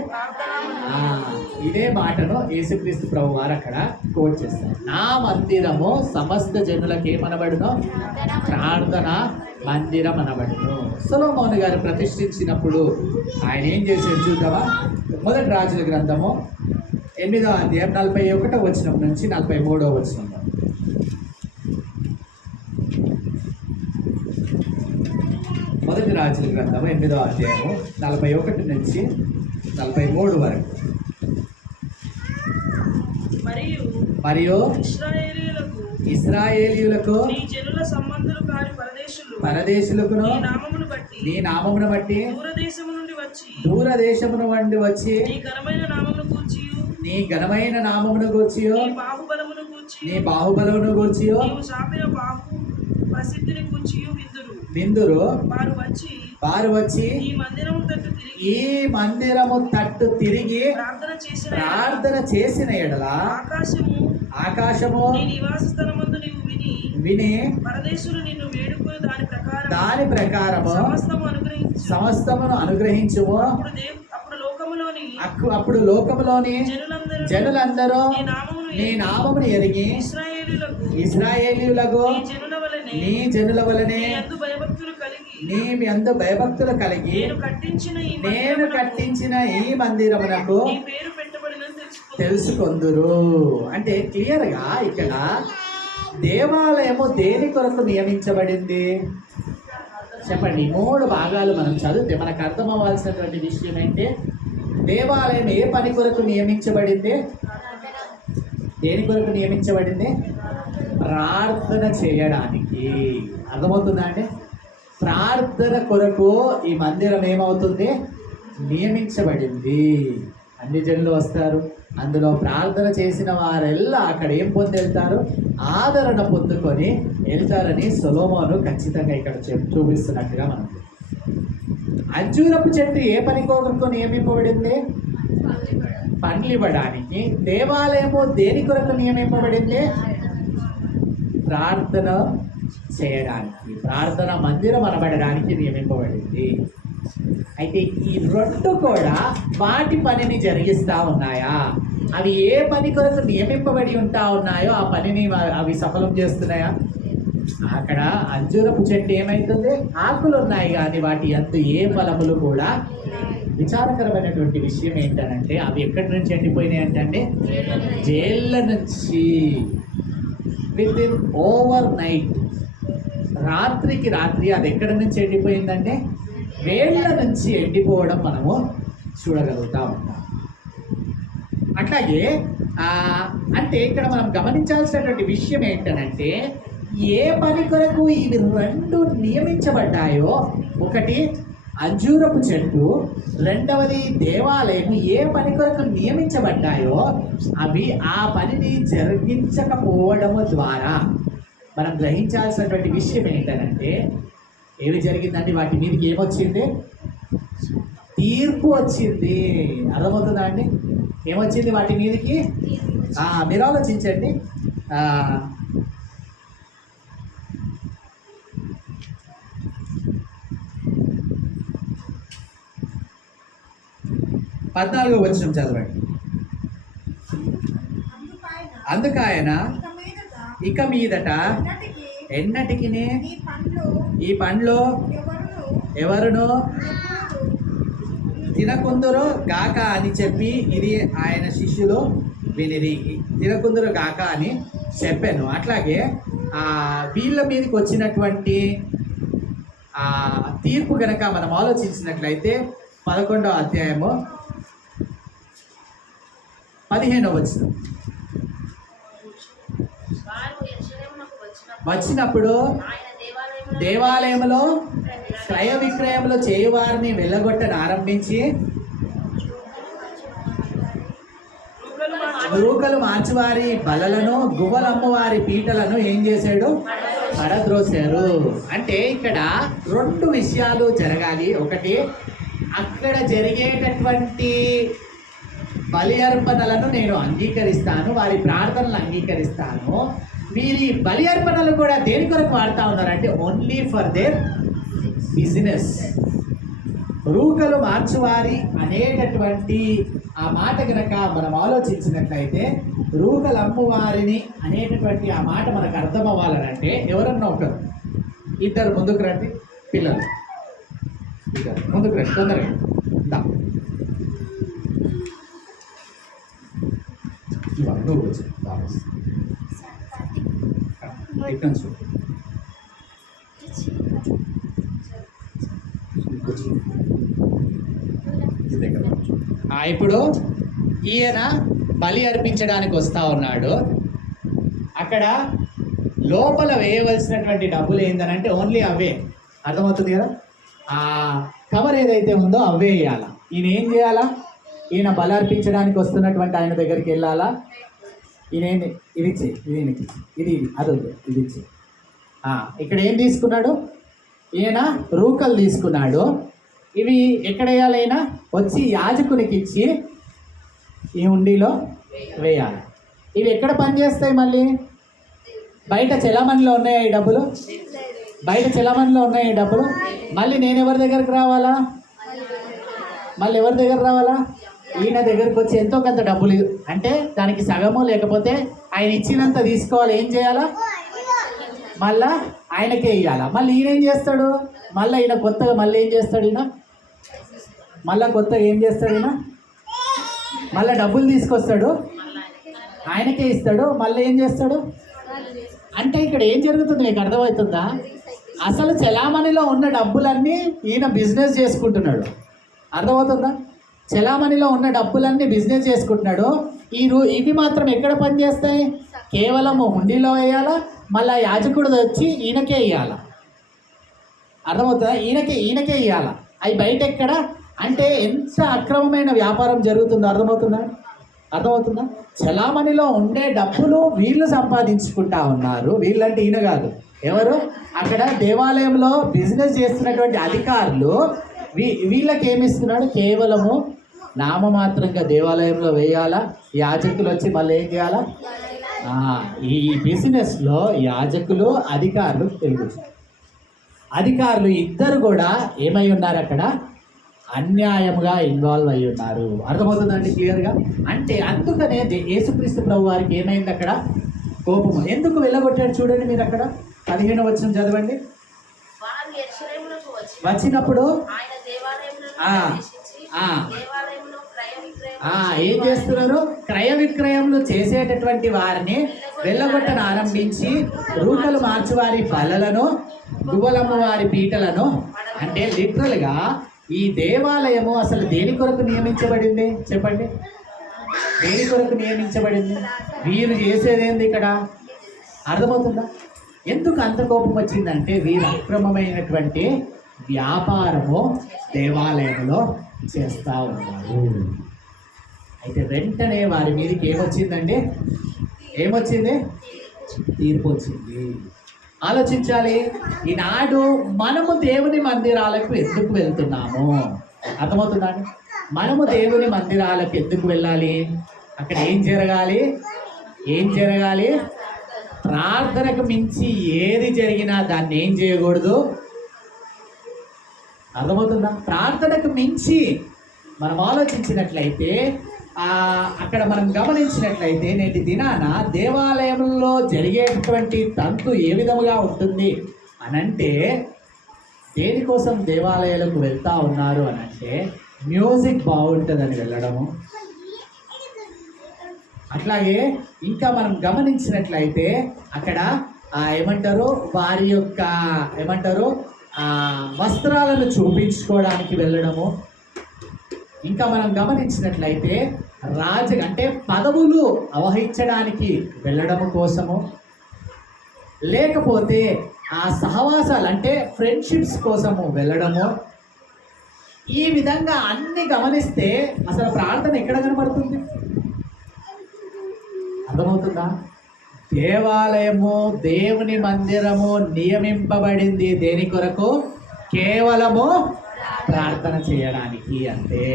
ఇదే మాటను యేసుక్రీస్తు ప్రభు వారు అక్కడ కోట్ చేస్తారు. నా మందిరము సమస్త జనులకు ఏమనబడును? ప్రార్థన మందిరం అనబడును. సొలొమోను గారు ప్రతిష్ఠించినప్పుడు ఆయన ఏం చేశారు చూద్దామా? మొదటి రాజుల గ్రంథము 8వ అధ్యాయం 41వ వచనం నుంచి 43వ వచనం. మొదటి రాజుల గ్రంథము 8వ అధ్యాయము 41 నుంచి 43 వరకు. మరియు ఇశ్రాయేలీయులకు పరదేశులకును నీ నామమును బట్టి దూరదేశమును నుండి వచ్చి నీ ఘనమైన నామమును గూర్చి నీ బాహుబలమును గూర్చి విందురు. వారు వచ్చి ఈ మందిరము తట్టు తిరిగి ప్రార్థన చేసిన ఎడల ఆకాశము విని దాని ప్రకారము సమస్తమును అనుగ్రహించుము. అప్పుడు లోకములోని జనులందరూ నీ నామమును ఎరిగి ఇశ్రాయేలీయులకు నీ జనుల వలనే నీ అందు భయభక్తులు కలిగి నేను కట్టించిన ఈ మందిరమునకు తెలుసుకొందురు. అంటే క్లియర్గా ఇక్కడ దేవాలయము దేని కొరకు నియమించబడింది చెప్పండి? 3 భాగాలు మనం చదివితే మనకు అర్థం అవ్వాల్సినటువంటి విషయం ఏంటి? దేవాలయం ఏ పని కొరకు నియమించబడింది? దేని కొరకు నియమించబడింది? ప్రార్థన చేయడానికి. అర్థమవుతుందా అండి? ప్రార్థన కొరకు ఈ మందిరం ఏమవుతుంది? నియమించబడింది. అన్ని జనులు వస్తారు. అందులో ప్రార్థన చేసిన వారెల్లా అక్కడ ఏం పొంది వెళ్తారు? ఆదరణ పొందుకొని వెళ్తారని సొలొమోను ఖచ్చితంగా ఇక్కడ చూపిస్తున్నట్టుగా మనం. అంజూరపు చెట్టు ఏ పని కొరకు నియమింపబడింది? పండ్లు ఇవ్వడానికి. దేవాలయము దేని కొరకు నియమింపబడింది? ప్రార్థన చేయడానికి, ప్రార్థన మందిరం అనబడడానికి నియమింపబడింది. అయితే ఈ 2 కూడా వాటి పనిని జరిగిస్తూ ఉన్నాయా? అవి ఏ పని కొరకు నియమింపబడి ఉంటా ఉన్నాయో ఆ పనిని అవి సఫలం చేస్తున్నాయా? అక్కడ అంజూరపు చెట్టు ఏమైతుంది, ఆకులు ఉన్నాయి కానీ వాటి అందు ఏ ఫలములు కూడా. విచారకరమైనటువంటి విషయం ఏంటంటే అవి ఎక్కడి నుంచి ఎండిపోయినాయి అంటే జైళ్ళ నుంచి. విత్ ఇన్ ఓవర్ నైట్, రాత్రికి రాత్రి అది ఎక్కడి నుంచి ఎండిపోయిందంటే వేళ్ళ నుంచి ఎండిపోవడం మనము చూడగలుగుతా ఉంటాం. అట్లాగే అంటే ఇక్కడ మనం గమనించాల్సినటువంటి విషయం ఏంటంటే ఏ పని కొరకు ఇవి రెండు నియమించబడ్డాయో, ఒకటి అంజూరపు చెట్టు, రెండవది దేవాలయం ఏ పని కొరకు నియమించబడ్డాయో అవి ఆ పనిని జరిగించకపోవడము ద్వారా మనం గ్రహించాల్సినటువంటి విషయం ఏంటంటే ఏమి జరిగిందంటే వాటి మీదకి ఏమొచ్చింది, తీర్పు వచ్చింది. అర్థమవుతుందా అండి? ఏమొచ్చింది వాటి మీదకి? మీరు ఆలోచించండి. పద్నాలుగో వచనం చదవండి. అందుకాయన ఇక మీదట ఎన్నటికి ఈ పండ్లు ఎవరును తినకుందురు గాక అని చెప్పి, ఇది ఆయన శిష్యులు వినిరి. తినకుందురు గాక అని చెప్పాను. అట్లాగే వీళ్ళ మీదకి వచ్చినటువంటి తీర్పు కనుక మనం ఆలోచించినట్లయితే 11వ అధ్యాయము 15వ వచనం. వచ్చినప్పుడు దేవాలయంలో క్రయ విక్రయములు చేయువారిని వెళ్ళగొట్టని ఆరంభించి రూకలు మార్చివారి బలలను, గువ్వలమ్మవారి పీటలను ఏం చేశాడు? పడద్రోశారు. అంటే ఇక్కడ రెండు విషయాలు జరగాలి. ఒకటి, అక్కడ జరిగేటటువంటి బలి అర్పణలను నేను అంగీకరిస్తాను, వారి ప్రార్థనలు అంగీకరిస్తాను. మీరు ఈ బలి అర్పణలు కూడా దేని కొరకు వాడుతూ ఉన్నారంటే ఓన్లీ ఫర్ దేర్ బిజినెస్. రూకలు మార్చువారి అనేటటువంటి ఆ మాట కనుక మనం ఆలోచించినట్లయితే, రూకలు అమ్మువారిని అనేటటువంటి ఆ మాట మనకు అర్థం అవ్వాలనంటే ఎవరన్నా ఒకరు, ఇద్దరు ముందుకు రండి, పిల్లలు ఇద్దరు ముందుకు రండి తొందరగా. నువ్వు వచ్చి ఇప్పుడు ఈయన బలి అర్పించడానికి వస్తా ఉన్నాడు. అక్కడ లోపల వేయవలసినటువంటి డబ్బులు ఏంటనంటే ఓన్లీ అవే. అర్థమవుతుంది కదా? ఆ కవర్ ఏదైతే ఉందో అవే వేయాలా. ఈయన ఏం చేయాలా? ఈయన బలి అర్పించడానికి వస్తున్నటువంటి ఆయన దగ్గరికి వెళ్ళాలా. ఈయన ఇది ఇచ్చి ఇది అది ఇది ఇచ్చి ఇక్కడ ఏం తీసుకున్నాడు? ఈయన రూకలు తీసుకున్నాడు. ఇవి ఎక్కడ వేయాలి? అయినా వచ్చి యాజకునికి ఇచ్చి ఈ ఉండిలో వేయాలి. ఇవి ఎక్కడ పనిచేస్తాయి? మళ్ళీ బయట చెలామణిలో ఉన్నాయి ఈ డబ్బులు, బయట చెలామణిలో ఉన్నాయి ఈ డబ్బులు. మళ్ళీ నేను ఎవరి దగ్గరికి రావాలా? మళ్ళీ ఎవరి దగ్గర రావాలా? ఈయన దగ్గరికి వచ్చి ఎంతో కొంత డబ్బులు అంటే దానికి సగము లేకపోతే ఆయన ఇచ్చినంత తీసుకోవాలి. ఏం చేయాలా? మళ్ళా ఆయనకే ఇవ్వాలా. మళ్ళీ ఈయన ఏం చేస్తాడు? మళ్ళీ ఈయన కొత్తగా మళ్ళీ ఏం చేస్తాడు? ఈయన మళ్ళీ కొత్తగా ఏం చేస్తాడు? ఈయన మళ్ళీ డబ్బులు తీసుకొస్తాడు, ఆయనకే ఇస్తాడు. మళ్ళీ ఏం చేస్తాడు అంటే ఇక్కడ ఏం జరుగుతుంది మీకు అర్థమవుతుందా? అసలు చెలామణిలో ఉన్న డబ్బులన్నీ ఈయన బిజినెస్ చేసుకుంటున్నాడు. అర్థమవుతుందా? చెలామణిలో ఉన్న డబ్బులన్నీ బిజినెస్ చేసుకుంటున్నాడు. ఇవి మాత్రం ఎక్కడ పనిచేస్తాయి? కేవలం హుండీలో వేయాలా, మళ్ళీ యాజకుడు వచ్చి ఈయనకే ఇవ్వాలా. అర్థమవుతుందా? ఈయనకే ఇవ్వాలా. అవి బయట ఎక్కడ అంటే ఎంత అక్రమమైన వ్యాపారం జరుగుతుందో అర్థమవుతుందా? చెలామణిలో ఉండే డబ్బులు వీళ్ళు సంపాదించుకుంటా ఉన్నారు. వీళ్ళంటే ఈయన కాదు, ఎవరు? అక్కడ దేవాలయంలో బిజినెస్ చేస్తున్నటువంటి అధికారులు వీళ్ళకి ఏమిస్తున్నాడు? కేవలము నామమాత్రంగా దేవాలయంలో వేయాలా, యాజకులు వచ్చి మళ్ళీ ఏం చేయాలా? ఈ బిజినెస్లో యాజకులు అధికారులు అధికారులు ఇద్దరు కూడా ఏమై ఉన్నారు? అక్కడ అన్యాయంగా ఇన్వాల్వ్ అయి ఉన్నారు. అర్థమవుతుందండి క్లియర్గా? అంటే అందుకనే యేసుక్రీస్తు ప్రభు వారికి ఏమైంది? అక్కడ కోపము. ఎందుకు వెళ్ళగొట్టాడు చూడండి మీరు. అక్కడ 15వ వచనం చదవండి. వారు యెరూషలేమునకు వచ్చినప్పుడు ఆయన దేవాలయంలో ఆ, ప్రవేశించి ఆ. దేవాలయంలో క్రయ విక్రయం ఏం చేస్తున్నారు? క్రయ విక్రయములు చేసేటటువంటి వారిని వెళ్ళగొట్టను ఆరంభించి రూకలు మార్చువారి బల్లలను గువ్వలమ్మ వారి పీటలను. అంటే లిటరల్గా ఈ దేవాలయము అసలు దేని కొరకు నియమించబడింది చెప్పండి? దేని కొరకు నియమించబడింది? వీరు చేసేదేంది ఇక్కడ? అర్థమవుతుందా? ఎందుకు అంత కోపం వచ్చిందంటే వీరు అక్రమమైనటువంటి వ్యాపారము దేవాలయంలో చేస్తూ ఉన్నారు. అయితే వెంటనే వారి మీదకి ఏమొచ్చిందండి? ఏమొచ్చింది? తీర్పు వచ్చింది. ఆలోచించాలి. ఈనాడు మనము దేవుని మందిరాలకు ఎందుకు వెళ్తున్నాము? అర్థమవుతుందా? మనము దేవుని మందిరాలకు ఎందుకు వెళ్ళాలి? అక్కడ ఏం జరగాలి? ఏం జరగాలి? ప్రార్థనకు మించి ఏది జరిగినా దాన్ని ఏం చేయకూడదు. అర్థమవుతుందా? ప్రార్థనకు మించి మనం ఆలోచించినట్లయితే అక్కడ మనం గమనించినట్లయితే నేటి దినాన దేవాలయంలో జరిగేటువంటి తంతు ఏ విధముగా ఉంటుంది అనంటే, దేనికోసం దేవాలయాలకు వెళ్తూ ఉన్నారు అనంటే మ్యూజిక్ బాగుంటుందని వెళ్ళడము. అట్లాగే ఇంకా మనం గమనించినట్లయితే అక్కడ ఏమంటారు వారి యొక్క వస్త్రాలను చూపించుకోవడానికి వెళ్ళడము. ఇంకా మనం గమనించినట్లయితే అంటే పదవులు అవహించడానికి వెళ్ళడము కోసము, లేకపోతే సహవాసాలు అంటే ఫ్రెండ్షిప్స్ కోసము వెళ్ళడము. ఈ విధంగా అన్ని గమనిస్తే అసలు ప్రార్థన ఎక్కడ కనబడుతుంది? అర్థమవుతుందా? దేవాలయము, దేవుని మందిరము నియమింపబడింది దేని కొరకు? కేవలము ప్రార్థన చేయడానికి. అంతే.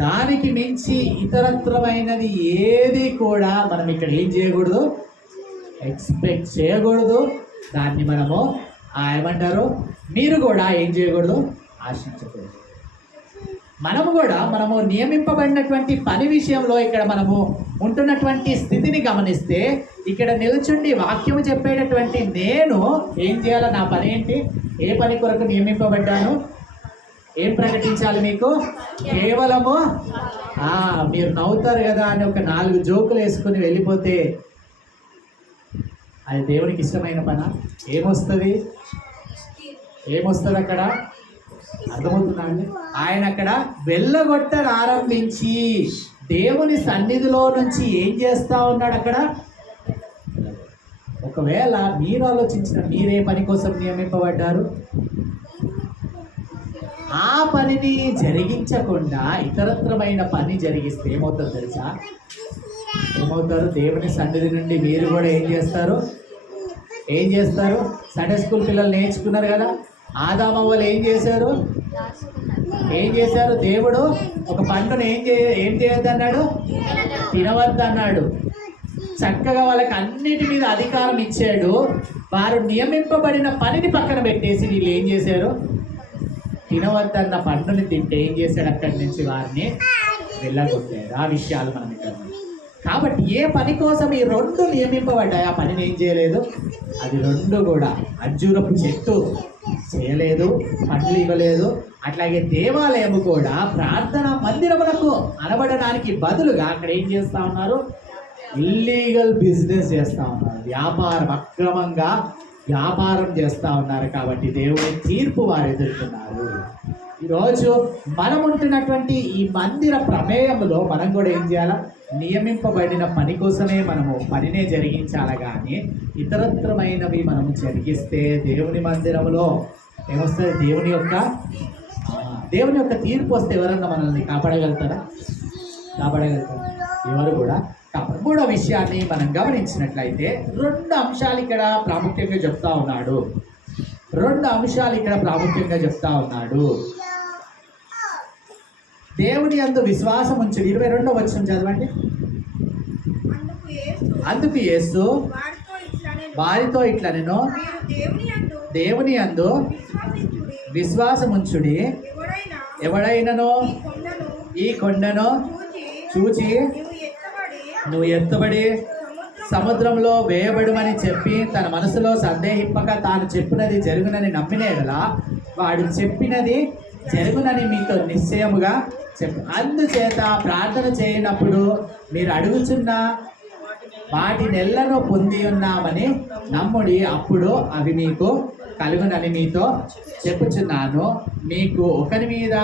దానికి మించి ఇతరత్రమైనది ఏది కూడా మనం ఇక్కడ ఏం చేయకూడదు, ఎక్స్పెక్ట్ చేయకూడదు. దాన్ని మనము మీరు కూడా ఏం చేయకూడదు, ఆశించకూడదు. మనము నియమింపబడినటువంటి పని విషయంలో ఇక్కడ మనము ఉంటున్నటువంటి స్థితిని గమనిస్తే, ఇక్కడ నిల్చుండి వాక్యము చెప్పేటటువంటి నేను ఏం చేయాలో, నా పని ఏంటి, ఏ పని కొరకు నియమింపబడ్డాను, ఏం ప్రకటించాలి మీకు? కేవలము మీరు నవ్వుతారు కదా అని ఒక 4 జోకులు వేసుకుని వెళ్ళిపోతే అది దేవునికి ఇష్టమైన పనా? ఏమొస్తుంది అక్కడ? అర్థమవుతుందా అండి? ఆయన అక్కడ వెళ్ళగొట్టను ఆరంభించి దేవుని సన్నిధిలో నుంచి ఏం చేస్తా ఉన్నాడు అక్కడ? ఒకవేళ మీరు ఆలోచించిన మీరే పని కోసం నియమింపబడ్డారు, ఆ పనిని జరిగించకుండా ఇతరత్రమైన పని జరిగిస్తే ఏమవుతుందో తెలుసా? ఏమవుతారు? దేవుని సన్నిధి నుండి మీరు కూడా ఏం చేస్తారు? సండే స్కూల్ పిల్లలు నేర్చుకున్నారు కదా, ఆదామవ్వలు ఏం చేశారు? దేవుడు ఒక పండును ఏం చేయొద్దన్నాడు? తినవద్దన్నాడు. చక్కగా వాళ్ళకి అన్నిటి మీద అధికారం ఇచ్చాడు. వారు నియమింపబడిన పనిని పక్కన పెట్టేసి వీళ్ళు ఏం చేశారు? తినవద్దన్న పండుని తింటే ఏం చేశాడు? అక్కడి నుంచి వారిని వెళ్ళగొట్టాడు. ఆ విషయాలు మనం ఇక్కడ. కాబట్టి ఏ పని కోసం ఈ 2 నియమింపబడ్డాయి, ఆ పనిని ఏం చేయలేదు. అది 2 కూడా అంజూరపు చెట్టు చేయలేదు, పండ్లు ఇవ్వలేదు. అట్లాగే దేవాలయము కూడా ప్రార్థన మందిరములకు అనబడడానికి బదులుగా అక్కడ ఏం చేస్తూ ఉన్నారు? ఇల్లీగల్ బిజినెస్ చేస్తూ ఉన్నారు. అక్రమంగా వ్యాపారం చేస్తూ ఉన్నారు. కాబట్టి దేవుని తీర్పు వారు ఎదుర్కొన్నారు. ఈరోజు మనం ఉంటున్నటువంటి ఈ మందిర ప్రమేయంలో మనం కూడా ఏం చేయాలా? నియమింపబడిన పని కోసమే మనము పనినే జరిగించాలి. కానీ ఇతరత్రమైనవి మనము జరిగిస్తే దేవుని మందిరంలో ఏమొస్తుంది? దేవుని యొక్క తీర్పు వస్తే ఎవరన్నా మనల్ని కాపాడగలుగుతారా? ఎవరు కూడా కాపాడు. 3వ విషయాన్ని మనం గమనించినట్లయితే 2 అంశాలు ఇక్కడ ప్రాముఖ్యంగా చెప్తా ఉన్నాడు. దేవుని యందు విశ్వాసం ఉంచి 22వ వచనం చదవండి. అందుకు యేసు వారితో ఇట్లా నేను దేవుని యందు విశ్వాసముంచుడి, ఎవడైనను ఈ కొండను చూచి నువ్వు ఎత్తబడి సముద్రంలో వేయబడమని చెప్పి తన మనసులో సందేహింపక తాను చెప్పినది జరుగునని నమ్మిన ఎడల వాడు చెప్పినది జరుగునని మీతో నిశ్చయముగా అందుచేత ప్రార్థన చేయనప్పుడు మీరు అడుగుచున్న వాటి నెలను పొంది ఉన్నామని నమ్ముడి, అప్పుడు అవి మీకు కలుగునని మీతో చెప్పుచున్నాను. మీకు ఒకరి మీద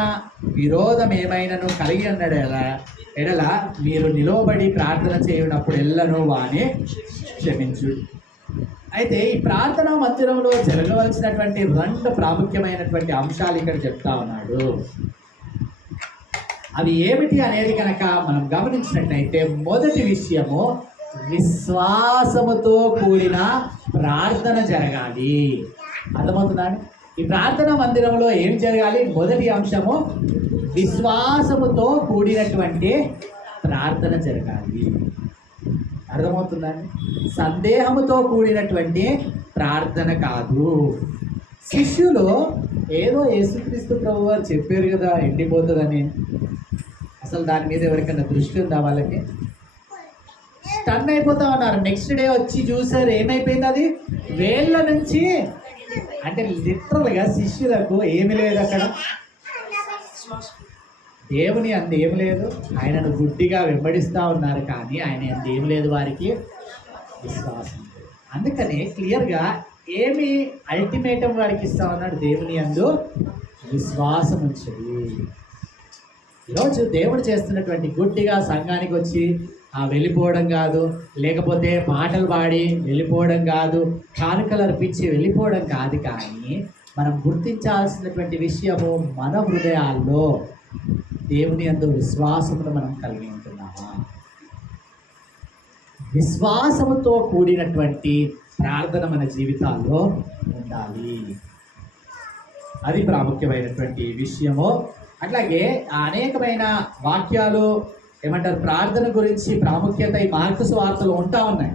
విరోధం ఏమైనాను కలిగి ఉన్నాడు ఎడల మీరు నిలవబడి ప్రార్థన చేయనప్పుడు ఎల్లను వాని క్షమించు. అయితే ఈ ప్రార్థనా మందిరంలో జరగవలసినటువంటి 2 ప్రాముఖ్యమైనటువంటి అంశాలు ఇక్కడ చెప్తా ఉన్నాడు. అవి ఏమిటి అనేది కనుక మనం గమనించినట్లయితే, మొదటి విషయము విశ్వాసముతో కూడిన ప్రార్థన జరగాలి. అర్థమవుతుందండి? ఈ ప్రార్థనా మందిరంలో ఏం జరగాలి? మొదటి అంశము విశ్వాసముతో కూడినటువంటి ప్రార్థన జరగాలి. అర్థమవుతుందండి? సందేహముతో కూడినటువంటి ప్రార్థన కాదు. శిష్యులు ఏదో యేసుక్రీస్తు ప్రభు వారు చెప్పారు కదా ఎండిపోతుందని, అసలు దాని మీద ఎవరికైనా దృష్టి ఉందా? వాళ్ళకి స్టన్ అయిపోతా ఉన్నారు. నెక్స్ట్ డే వచ్చి చూసారు, ఏమైపోయింది? అది వేళ్ళ నుంచి, అంటే లిటరల్గా శిష్యులకు ఏమి లేదు అక్కడ. దేవుని అంత ఏమి లేదు, ఆయనను గుడ్డిగా వెంబడిస్తూ ఉన్నారు, కానీ ఆయన అంత ఏమి లేదు వారికి విశ్వాసం. అందుకని క్లియర్గా ఏమి అల్టిమేటం వారికి ఇస్తా ఉన్నాడు? దేవుని అందు విశ్వాసం ఉంచండి. ఈరోజు దేవుడు చేస్తున్నటువంటి గుడ్డిగా సంఘానికి వచ్చి వెళ్ళిపోవడం కాదు, లేకపోతే పాటలు పాడి వెళ్ళిపోవడం కాదు, కానుకలు అర్పించి వెళ్ళిపోవడం కాదు, కానీ మనం గుర్తించాల్సినటువంటి విషయము మన హృదయాల్లో దేవుని యందు విశ్వాసమును మనం కలిగి ఉంటున్నామా? విశ్వాసముతో కూడినటువంటి ప్రార్థన మన జీవితాల్లో ఉండాలి. అది ప్రాముఖ్యమైనటువంటి విషయము. అట్లాగే అనేకమైన వాక్యాలు ఏమంటారు ప్రార్థన గురించి ప్రాముఖ్యత ఈ మార్కు సువార్తలో ఉంటా ఉన్నాయి.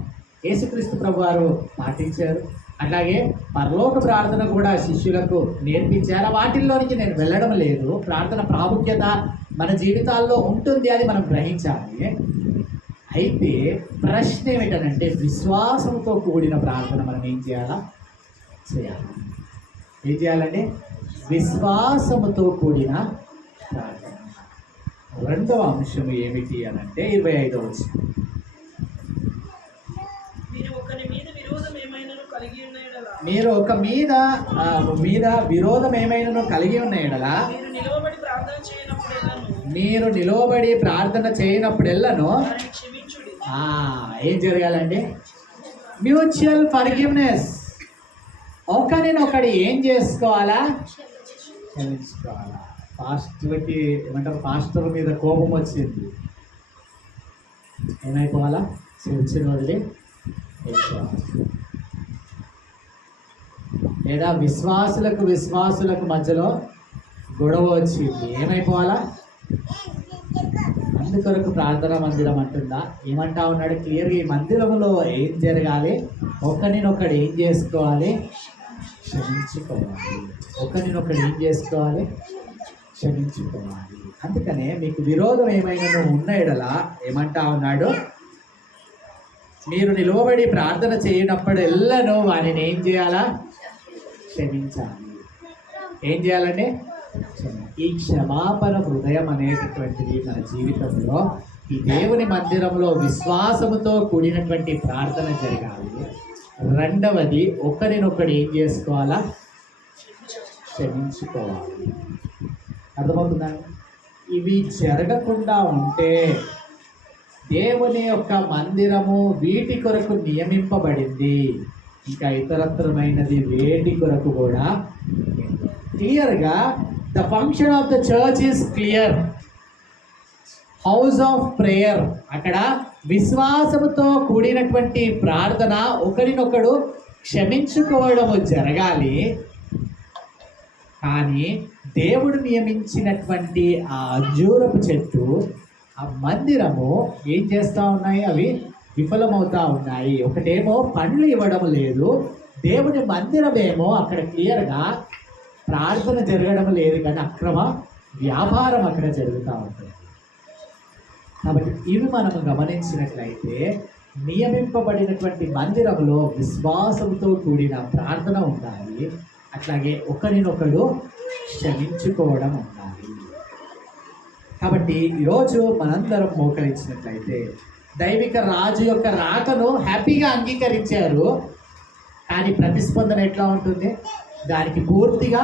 యేసుక్రీస్తు ప్రభు వారు పాటించారు. అట్లాగే పరలోక ప్రార్థన కూడా శిష్యులకు నేర్పించారు. వాటిల్లోనికి నేను వెళ్ళడం లేదు. ప్రార్థన ప్రాముఖ్యత మన జీవితాల్లో ఉంటుంది అని మనం గ్రహించాలి. అయితే ప్రశ్న ఏమిటంటే, విశ్వాసంతో కూడిన ప్రార్థన మనం ఏం చేయాలి? ఏం చేయాలంటే విశ్వాసముతో కూడిన ప్రార్థన. రెండవ అంశం ఏమిటి అని అంటే 25వ వచనం. మీరు ఒకరి మీద విరోధం ఏమైనాను కలిగి ఉన్న ఎడల మీరు ఒక మీద విరోధం ఏమైనాను కలిగి ఉన్న ఎడల మీరు నిలవబడి ప్రార్థన చేయనప్పుడెల్లను మీరు నిలవబడి ప్రార్థన చేయనప్పుడెల్లను వారిని క్షమించుడి. ఏం జరగాలండి? Mutual forgiveness. ఒకరినొకడు ఏం చేసుకోవాలా? క్షమించుకోవాలా. పాస్టర్కి ఏమంటారు, పాస్టర్ మీద కోపం వచ్చింది, ఏమైపోవాలా? చర్చిని వదిలి వెళ్ళిపోవాలి. లేదా విశ్వాసులకు మధ్యలో గొడవ వచ్చింది, ఏమైపోవాలా? అందుకొరకు ప్రార్థనా మందిరం అంటుందా? ఏమంటా ఉన్నాడు క్లియర్గా? ఈ మందిరంలో ఏం జరగాలి? ఒకరినొకడు ఏం చేసుకోవాలి? క్షమించుకోవాలి. ఒకరినొకడు ఏం చేసుకోవాలి? క్షమించుకోవాలి. అందుకనే మీకు విరోధం ఏమైనా ఉన్న ఎడల ఏమంటా ఉన్నాడు? మీరు నిలవబడి ప్రార్థన చేయనప్పుడు ఎల్లను వారిని ఏం చేయాలా? క్షమించాలి. ఏం చేయాలండి? ఈ క్షమాపణ హృదయం అనేటటువంటిది మన జీవితంలో ఈ దేవుని మందిరంలో విశ్వాసముతో కూడినటువంటి ప్రార్థన జరగాలి. రెండవది, ఒకరినొకడు ఏం చేసుకోవాలా? క్షమించుకోవాలి. అర్థమవుతుందా? ఇవి జరగకుండా ఉంటే దేవుని యొక్క మందిరము వీటి కొరకు నియమింపబడింది, ఇంకా ఇతరత్రమైనది వేటి కొరకు కూడా. క్లియర్గా the function of the church is clear. House of prayer, అక్కడ విశ్వాసముతో కూడినటువంటి ప్రార్థన, ఒకరినొకడు క్షమించుకోవడము జరగాలి. కానీ దేవుడు నియమించినటువంటి ఆ అంజూరపు చెట్టు, ఆ మందిరము ఏం చేస్తూ ఉన్నాయి? అవి విఫలమవుతూ ఉన్నాయి. ఒకటేమో పండ్లు ఇవ్వడం లేదు, దేవుని మందిరమేమో అక్కడ క్లియర్గా ప్రార్థన జరగడం లేదు, కానీ అక్రమ వ్యాపారం అక్కడ జరుగుతూ ఉంటుంది. కాబట్టి ఇవి మనం గమనించినట్లయితే నియమింపబడినటువంటి మందిరంలో విశ్వాసంతో కూడిన ప్రార్థన ఉండాలి. అట్లాగే ఒకరినొకడు క్షమించుకోవడం ఉండాలి. కాబట్టి ఈరోజు మనందరం మోకరించినట్లయితే దైవిక రాజు యొక్క రాకను హ్యాపీగా అంగీకరించారు. కానీ ప్రతిస్పందన ఎట్లా ఉంటుంది? దానికి పూర్తిగా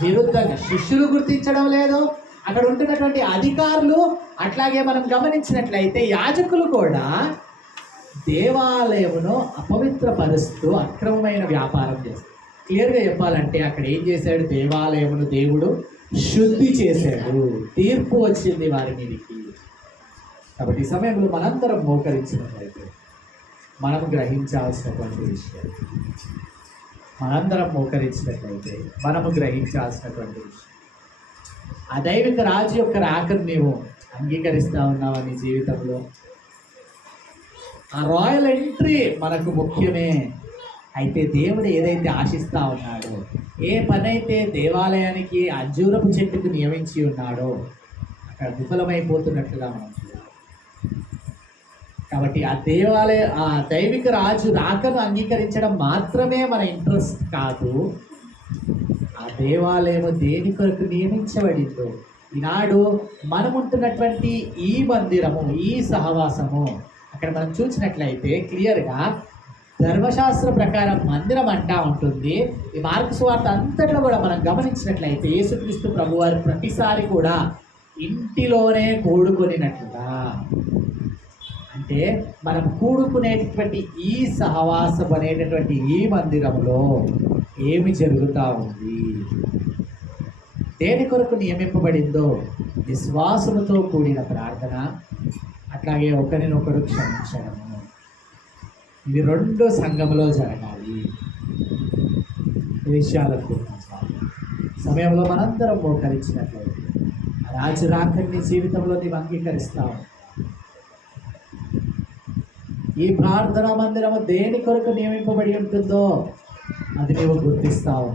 విరుద్ధంగా. శిష్యులు గుర్తించడం లేదు, అక్కడ ఉంటున్నటువంటి అధికారులు, అట్లాగే మనం గమనించినట్లయితే యాజకులు కూడా దేవాలయమును అపవిత్రపరుస్తూ అక్రమమైన వ్యాపారం చేస్తారు. క్లియర్గా చెప్పాలంటే అక్కడ ఏం చేశాడు? దేవాలయమును దేవుడు శుద్ధి చేశాడు. తీర్పు వచ్చింది వారి మీదకి. కాబట్టి ఈ సమయంలో మనందరం మోకరించినట్లయితే మనం గ్రహించాల్సినటువంటి విషయం, మనందరం మోకరించినట్లయితే మనము గ్రహించాల్సినటువంటి విషయం, ఆ దైవిక రాజు యొక్క రాకను నీవు అంగీకరిస్తా ఉన్నావా నీ జీవితంలో? ఆ రాయల్ ఎంట్రీ మనకు ముఖ్యమే. అయితే దేవుడు ఏదైతే ఆశిస్తా ఉన్నాడో, ఏ పనైతే దేవాలయానికి అంజూరపు చెట్టుకు నియమించి ఉన్నాడో అక్కడ విఫలమైపోతున్నట్లుగా మనం చూడాలి. కాబట్టి ఆ దైవిక రాజు రాకను అంగీకరించడం మాత్రమే మన ఇంట్రెస్ట్ కాదు. ఆ దేవాలయము దేని కొరకు నియమించబడిందో, ఈనాడు మనం ఉంటున్నటువంటి ఈ మందిరము, ఈ సహవాసము, అక్కడ మనం చూసినట్లయితే క్లియర్గా ధర్మశాస్త్ర ప్రకారం మందిరం అంటా ఉంటుంది. ఈ మార్కు సువార్త అంతట్లో కూడా మనం గమనించినట్లయితే యేసుక్రీస్తు ప్రభువారు ప్రతిసారి కూడా ఇంటిలోనే కూడుకొనినట్లుగా, అంటే మనం కూడుకునేటటువంటి ఈ సహవాసం అనేటటువంటి ఈ మందిరంలో ఏమి జరుగుతూ ఉంది, దేని కొరకు నియమింపబడిందో విశ్వాసముతో కూడిన ప్రార్థన, అట్లాగే ఒకరినొకరు క్షమించడము, ఇవి రెండు సంఘంలో జరగాలి. ఈ విషయాలను గుర్తించాలి. సమయంలో మనందరం మోకరించినట్లయితే రాజు రాకని జీవితంలో నీవు అంగీకరిస్తావు. ఈ ప్రార్థనా మందిరము దేని కొరకు నియమింపబడి ఉంటుందో అది నీవు గుర్తిస్తావు.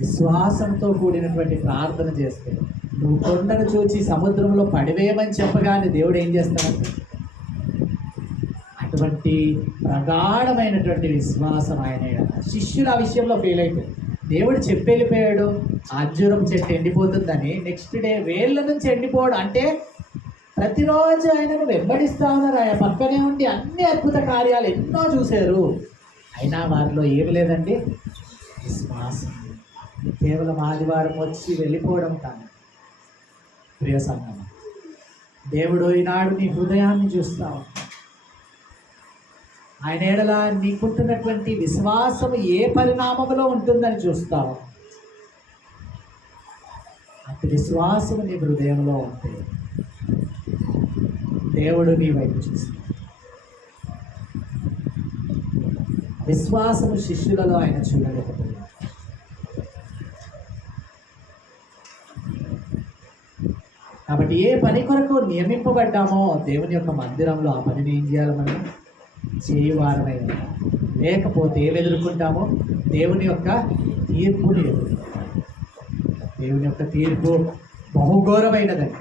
విశ్వాసంతో కూడినటువంటి ప్రార్థన చేస్తే నువ్వు కొండను చూచి సముద్రంలో పడివేయమని చెప్పగానే దేవుడు ఏం చేస్తాడంటే అటువంటి ప్రగాఢమైనటువంటి విశ్వాసం ఆయన. శిష్యులు ఆ విషయంలో ఫెయిల్ అయిపోయారు. దేవుడు చెప్పి వెళ్ళిపోయాడు అంజూరం చెట్టు ఎండిపోతుందని, నెక్స్ట్ డే వేళ్ళ నుంచి ఎండిపోవడం అంటే ప్రతిరోజు ఆయనను వెంబడిస్తా ఉన్నారు. ఆయన పక్కనే ఉండి అన్ని అద్భుత కార్యాలు ఎన్నో చూశారు. అయినా వారిలో ఏమి లేదండి, విశ్వాసం. కేవలం ఆదివారం వచ్చి వెళ్ళిపోవడం కానీ. ప్రియ సంగమం, దేవుడు ఈనాడు నీ హృదయాన్ని చూస్తావు. ఆయన ఎడల నీకుంటున్నటువంటి విశ్వాసం ఏ పరిణామంలో ఉంటుందని చూస్తావు. అటు విశ్వాసం నీ హృదయంలో ఉంటే దేవుడు నీ వైపు చూస్తాడు. విశ్వాసము శిష్యులలో ఆయన చూడలేకపోయాడు. కాబట్టి ఏ పని కొరకు నియమింపబడ్డామో దేవుని యొక్క మందిరంలో ఆ పనిని ఏం చేయాలి? మనం చేయవారమై ఉంటాం. లేకపోతే ఏమి ఎదుర్కొంటామో దేవుని యొక్క తీర్పుని ఎదుర్కొంటాం. దేవుని యొక్క తీర్పు బహుఘోరమైనదండి.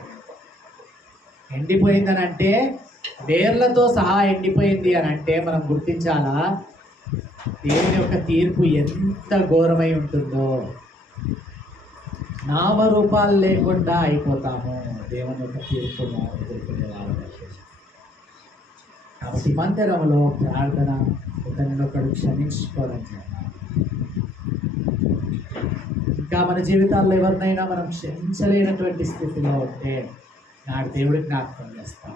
ఎండిపోయిందని అంటే వేర్లతో సహా ఎండిపోయింది అని అంటే మనం గుర్తించాలా దేవుని యొక్క తీర్పు ఎంత ఘోరమై ఉంటుందో. నామరూపాలు లేకుండా అయిపోతాము దేవుని యొక్క తీర్పును ఎదుర్కొనేవారు. కాబట్టి మందిరంలో ప్రార్థన, ఒకరినొకడు క్షమించుకోవడం. ఇంకా మన జీవితాల్లో ఎవరినైనా మనం క్షమించలేనటువంటి స్థితిలో ఉంటే నాడు దేవుడికి జ్ఞాపకం చేస్తాం.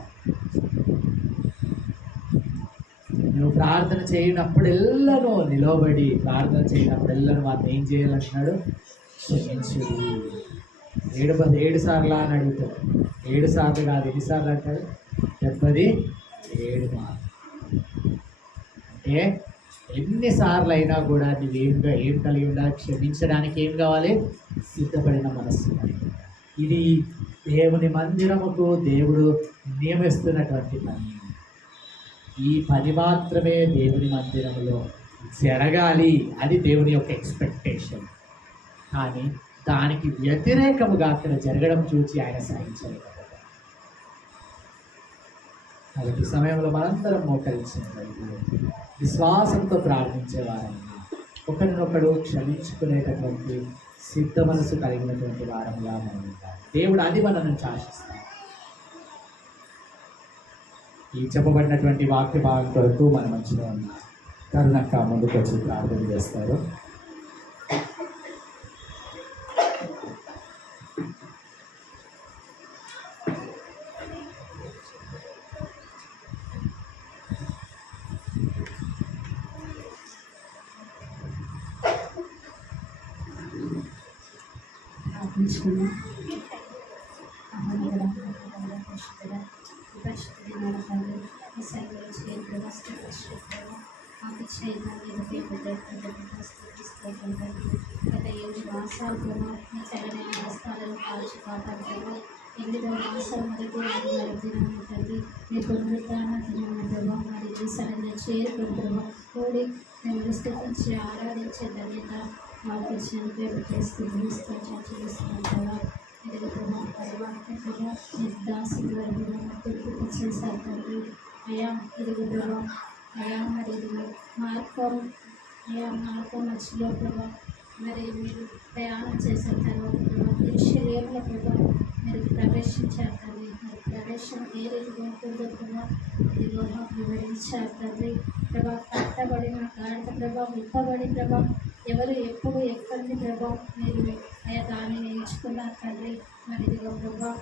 నువ్వు ప్రార్థన చేయనప్పుడెల్లను నిలవబడి ప్రార్థన చేయనప్పుడెల్లను వారిని ఏం చేయాలంటున్నాడు? క్షమించు. 7 సార్లు అని అడుగుతాడు. 7 సార్లు కాదు, ఎన్నిసార్లు అంటాడు? 77 మార్లు. అంటే ఎన్నిసార్లు అయినా కూడా ఏం కలిగి ఉండాలి? క్షమించడానికి ఏం కావాలి? సిద్ధపడిన మనస్సు. ఇది దేవుని మందిరముకు దేవుడు నియమిస్తున్నటువంటి పని. ఈ పని మాత్రమే దేవుని మందిరంలో జరగాలి. అది దేవుని యొక్క ఎక్స్పెక్టేషన్. కానీ దానికి వ్యతిరేకముగా అక్కడ జరగడం చూసి ఆయన సహించలేకపోతాడు. కాబట్టి ఈ సమయంలో మనందరం మోకరించినట్లయితే విశ్వాసంతో ప్రార్థించే వారంగా ఒకరినొకడు క్షమించుకునేటటువంటి సిద్ధ మనసు కలిగినటువంటి వారంగా మనం ఉండాలి. దేవుడు అది మన నుంచి ఆశిస్తాం. ఈ చెప్పబడినటువంటి వాక్య భాగం కొరకు మన మధ్యలో ఉన్న కరుణక్క ముందుకు వచ్చి ప్రార్థన చేస్తారు. గత 7 మాసాలు మీ చల్లనైన హస్తాలను కాల్చి కాపాడుతారు. 8వ మాసం మొదటి దినం తండ్రి మీ పునరుద్ధాన దినం ప్రభావ మరి ఈ సరైన చేరుకుని ప్రభావ కూడి మేము స్థితించి ఆరాధించే ధన్యత మాకు ఇచ్చినందుకే చేస్తున్నాం కదా. ఇది ప్రభావ పరివాహక ప్రభావ దాసి తుర్పు చేశారు తండ్రి. అయా ఇది ప్రభావ అయా మరి ఇది మార్గం మధ్యలో ప్రభావ మరి మీరు ప్రయాణం చేసిన తర్వాత ప్రభావ శరీరంలో ప్రభావ మీరు ప్రవేశించారు తండ్రి. మరి ప్రవేశం ఏ రీతిగా ఉంటుందో ప్రభావ ఇదిగో మాకు వివరించారు తండ్రి. ప్రభావ కట్టబడిన గాఢ ప్రభావ విప్పబడి ప్రభావ ఎవరు ఎప్పుడు ఎక్కడిది ప్రభావ మీరు అయా దానిని ఎంచుకున్నారు తండ్రి. మరి ఇదిగో ప్రభావ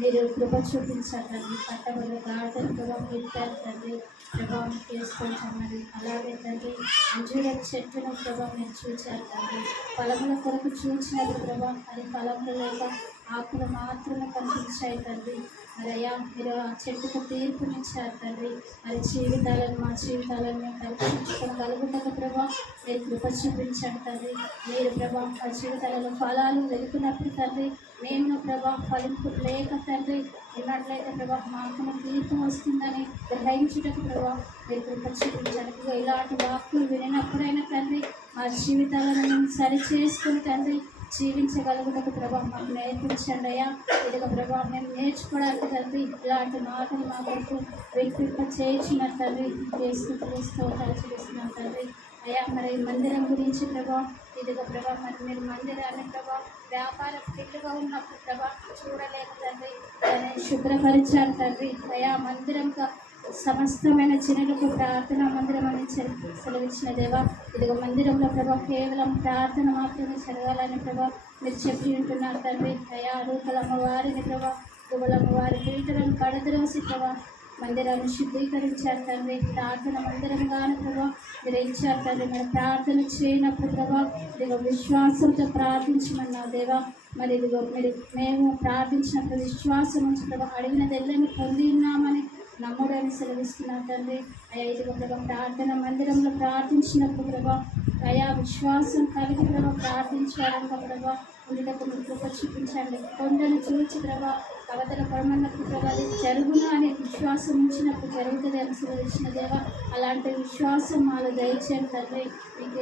మీరు కృప చూపించారు తండ్రి. కట్టబడి గాఢను ప్రభావం విప్పారు తండ్రి. ప్రభావం చేసుకుంటున్నది అలాగే తండ్రి. అంజూర చెట్టును ప్రభావం మీరు చూచారు తండ్రి. ఫలముల కొరకు చూచినది ప్రభావం అది ఫలములు లేక ఆకులు మాత్రమే కనిపించాయి తండ్రి. మరి అయ్యా మీరు ఆ చెట్టుకు తీర్పునిచ్చారు తండ్రి. మరి మా జీవితాలను మేము పరీక్షించుకోగలుగుటకు ప్రభావం మీరు కృప చూపించండి తండ్రి. మీరు ప్రభావం ఆ జీవితాలలో ఫలాలు వెలుగునప్పుడు తండ్రి మేము ప్రభావం ఫలింపు లేక తండ్రి ఉన్నట్లయితే ప్రభావం మాకు తీర్పు వస్తుందని గ్రహించుటకు ప్రభావం మీరు కృప చూపించండి. ఇలాంటి వాక్కులు వినినప్పుడైనా తండ్రి మా జీవితాలను మేము సరి చేసుకుని తండ్రి జీవించగలుగుటకు ప్రభావం మాకు నేర్పించండి అయ్యా. ఇదిగో ప్రభావం మేము నేర్చుకోవడానికి తండ్రి ఇలాంటి మాటలు మా కొరకు వినిపింప చేయించిన తండ్రి చేస్తున్నాం తండ్రి. అయ్యా మరి మందిరం గురించి ప్రభావం ఇదిగో ప్రభావం మరి మీరు మందిరాన్ని ప్రభావం వ్యాపార ఇల్లుగా ఉన్నప్పుడు ప్రభావం చూడలేక తండ్రి దాన్ని శుభ్రపరిచారు తండ్రి. అయా మందిరంగా సమస్తమైన జనులకు ప్రార్థన మందిరం అని సెలవిచ్చిన దేవా. ఇదిగో మందిరంలో ప్రభావ కేవలం ప్రార్థన మాత్రమే జరగాలని ప్రభావ మీరు చెప్పి ఉంటున్నారు తండ్రి. అయా రూపలమ్మవారిని ప్రభావ గుబలమ్మవారి పీటలను కడద్రోసి ప్రభావ మందిరాన్ని శుద్ధీకరించారు తండ్రి. ప్రార్థన మందిరంగాను ప్రభావ మీరు ఇచ్చారు తండ్రి. మరి ప్రార్థన చేయనప్పుడు ప్రభావ ఇదిగో విశ్వాసంతో ప్రార్థించమన్నావు దేవా. మరి ఇదిగో మేము ప్రార్థించినప్పుడు విశ్వాసం నుంచి ప్రభావ అడిగినది ఎల్లని పొంది ఉన్నామని నమ్ముడని సెలవిస్తున్నారు తండ్రి. అయా ఇదిగో ప్రభావ ప్రార్థన మందిరంలో ప్రార్థించినప్పుడు ప్రభావ అయా విశ్వాసం కలిగి ప్రభావ ప్రార్థించడానికి ప్రభావ ఉండటకు మీరు కృప చూపించండి. కొండను చూచి ప్రభావ అవతల పడమన్నప్పుడు ప్రభావ జరుగును అనే విశ్వాసం ఉంచినప్పుడు జరుగుతుంది అని సెలవిచ్చిన దేవా. అలాంటి విశ్వాసం మాలో దయచేయండి తండ్రి. మీకు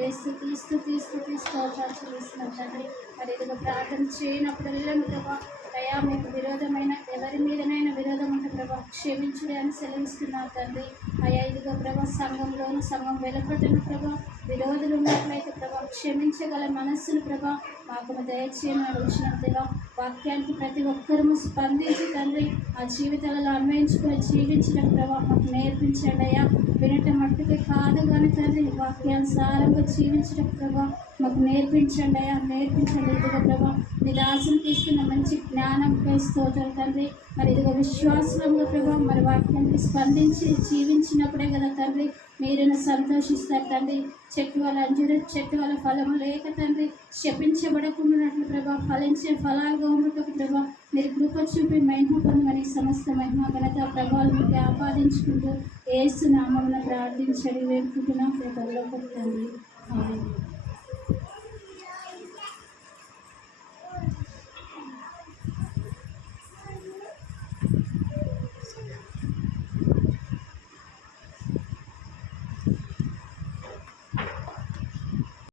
తీస్తున్నాం తండ్రి. మరి ఇదిగో ప్రార్థన చేయనప్పుడు వెళ్ళను ప్రభావ అయా మీకు విరోధమైన ఎవరి మీదనైనా విరోధం ఉంటే ప్రభావ క్షమించుడే అని సెలవిస్తున్నారు తండ్రి. అయా ఇదిగో ప్రభావ సంఘంలోను సంఘం వెలుపడుతున్న ప్రభావ విరోధులు ఉన్నట్లయితే ప్రభావ క్షమించగల మనస్సును ప్రభావ మాకు దయచేయని అడుగుతున్న దేవా. వాక్యానికి ప్రతి ఒక్కరూ స్పందించి తండ్రి ఆ జీవితాలలో అన్వయించుకుని జీవించిన ప్రభావ మాకు నేర్పించండి అయ్యా. వినటం మట్టుకే కాదు కానీ తండ్రి వాక్యానుసారంగా జీవించడం ప్రభావ మాకు నేర్పించండి అయ్యా. నేర్పించండి ఇదిగో ప్రభావ మీ దాసులు తీసుకున్న మంచి జ్ఞానం స్తోత్రం తండ్రి. మరి ఇదిగో విశ్వాసంగా ప్రభావ మరి వాక్యానికి స్పందించి జీవించినప్పుడే కదా తండ్రి మీరును సంతోషిస్తారు తండ్రి. చెట్టు వల్ల అంజూర చెట్టు వల్ల ఫలము లేక తండ్రి శపించబడకుండా ప్రభావ ఫలించే ఫలాలుగా ఉండటకు ప్రభావ మీరు కృప చూపి మహిమ పొందమని సమస్త మహిమ ఘనత ప్రభావాలు మీకు ఆపాదించుకుంటూ యేసు నామమున ప్రార్థించడి వేడుకుంటున్నాం తండ్రి.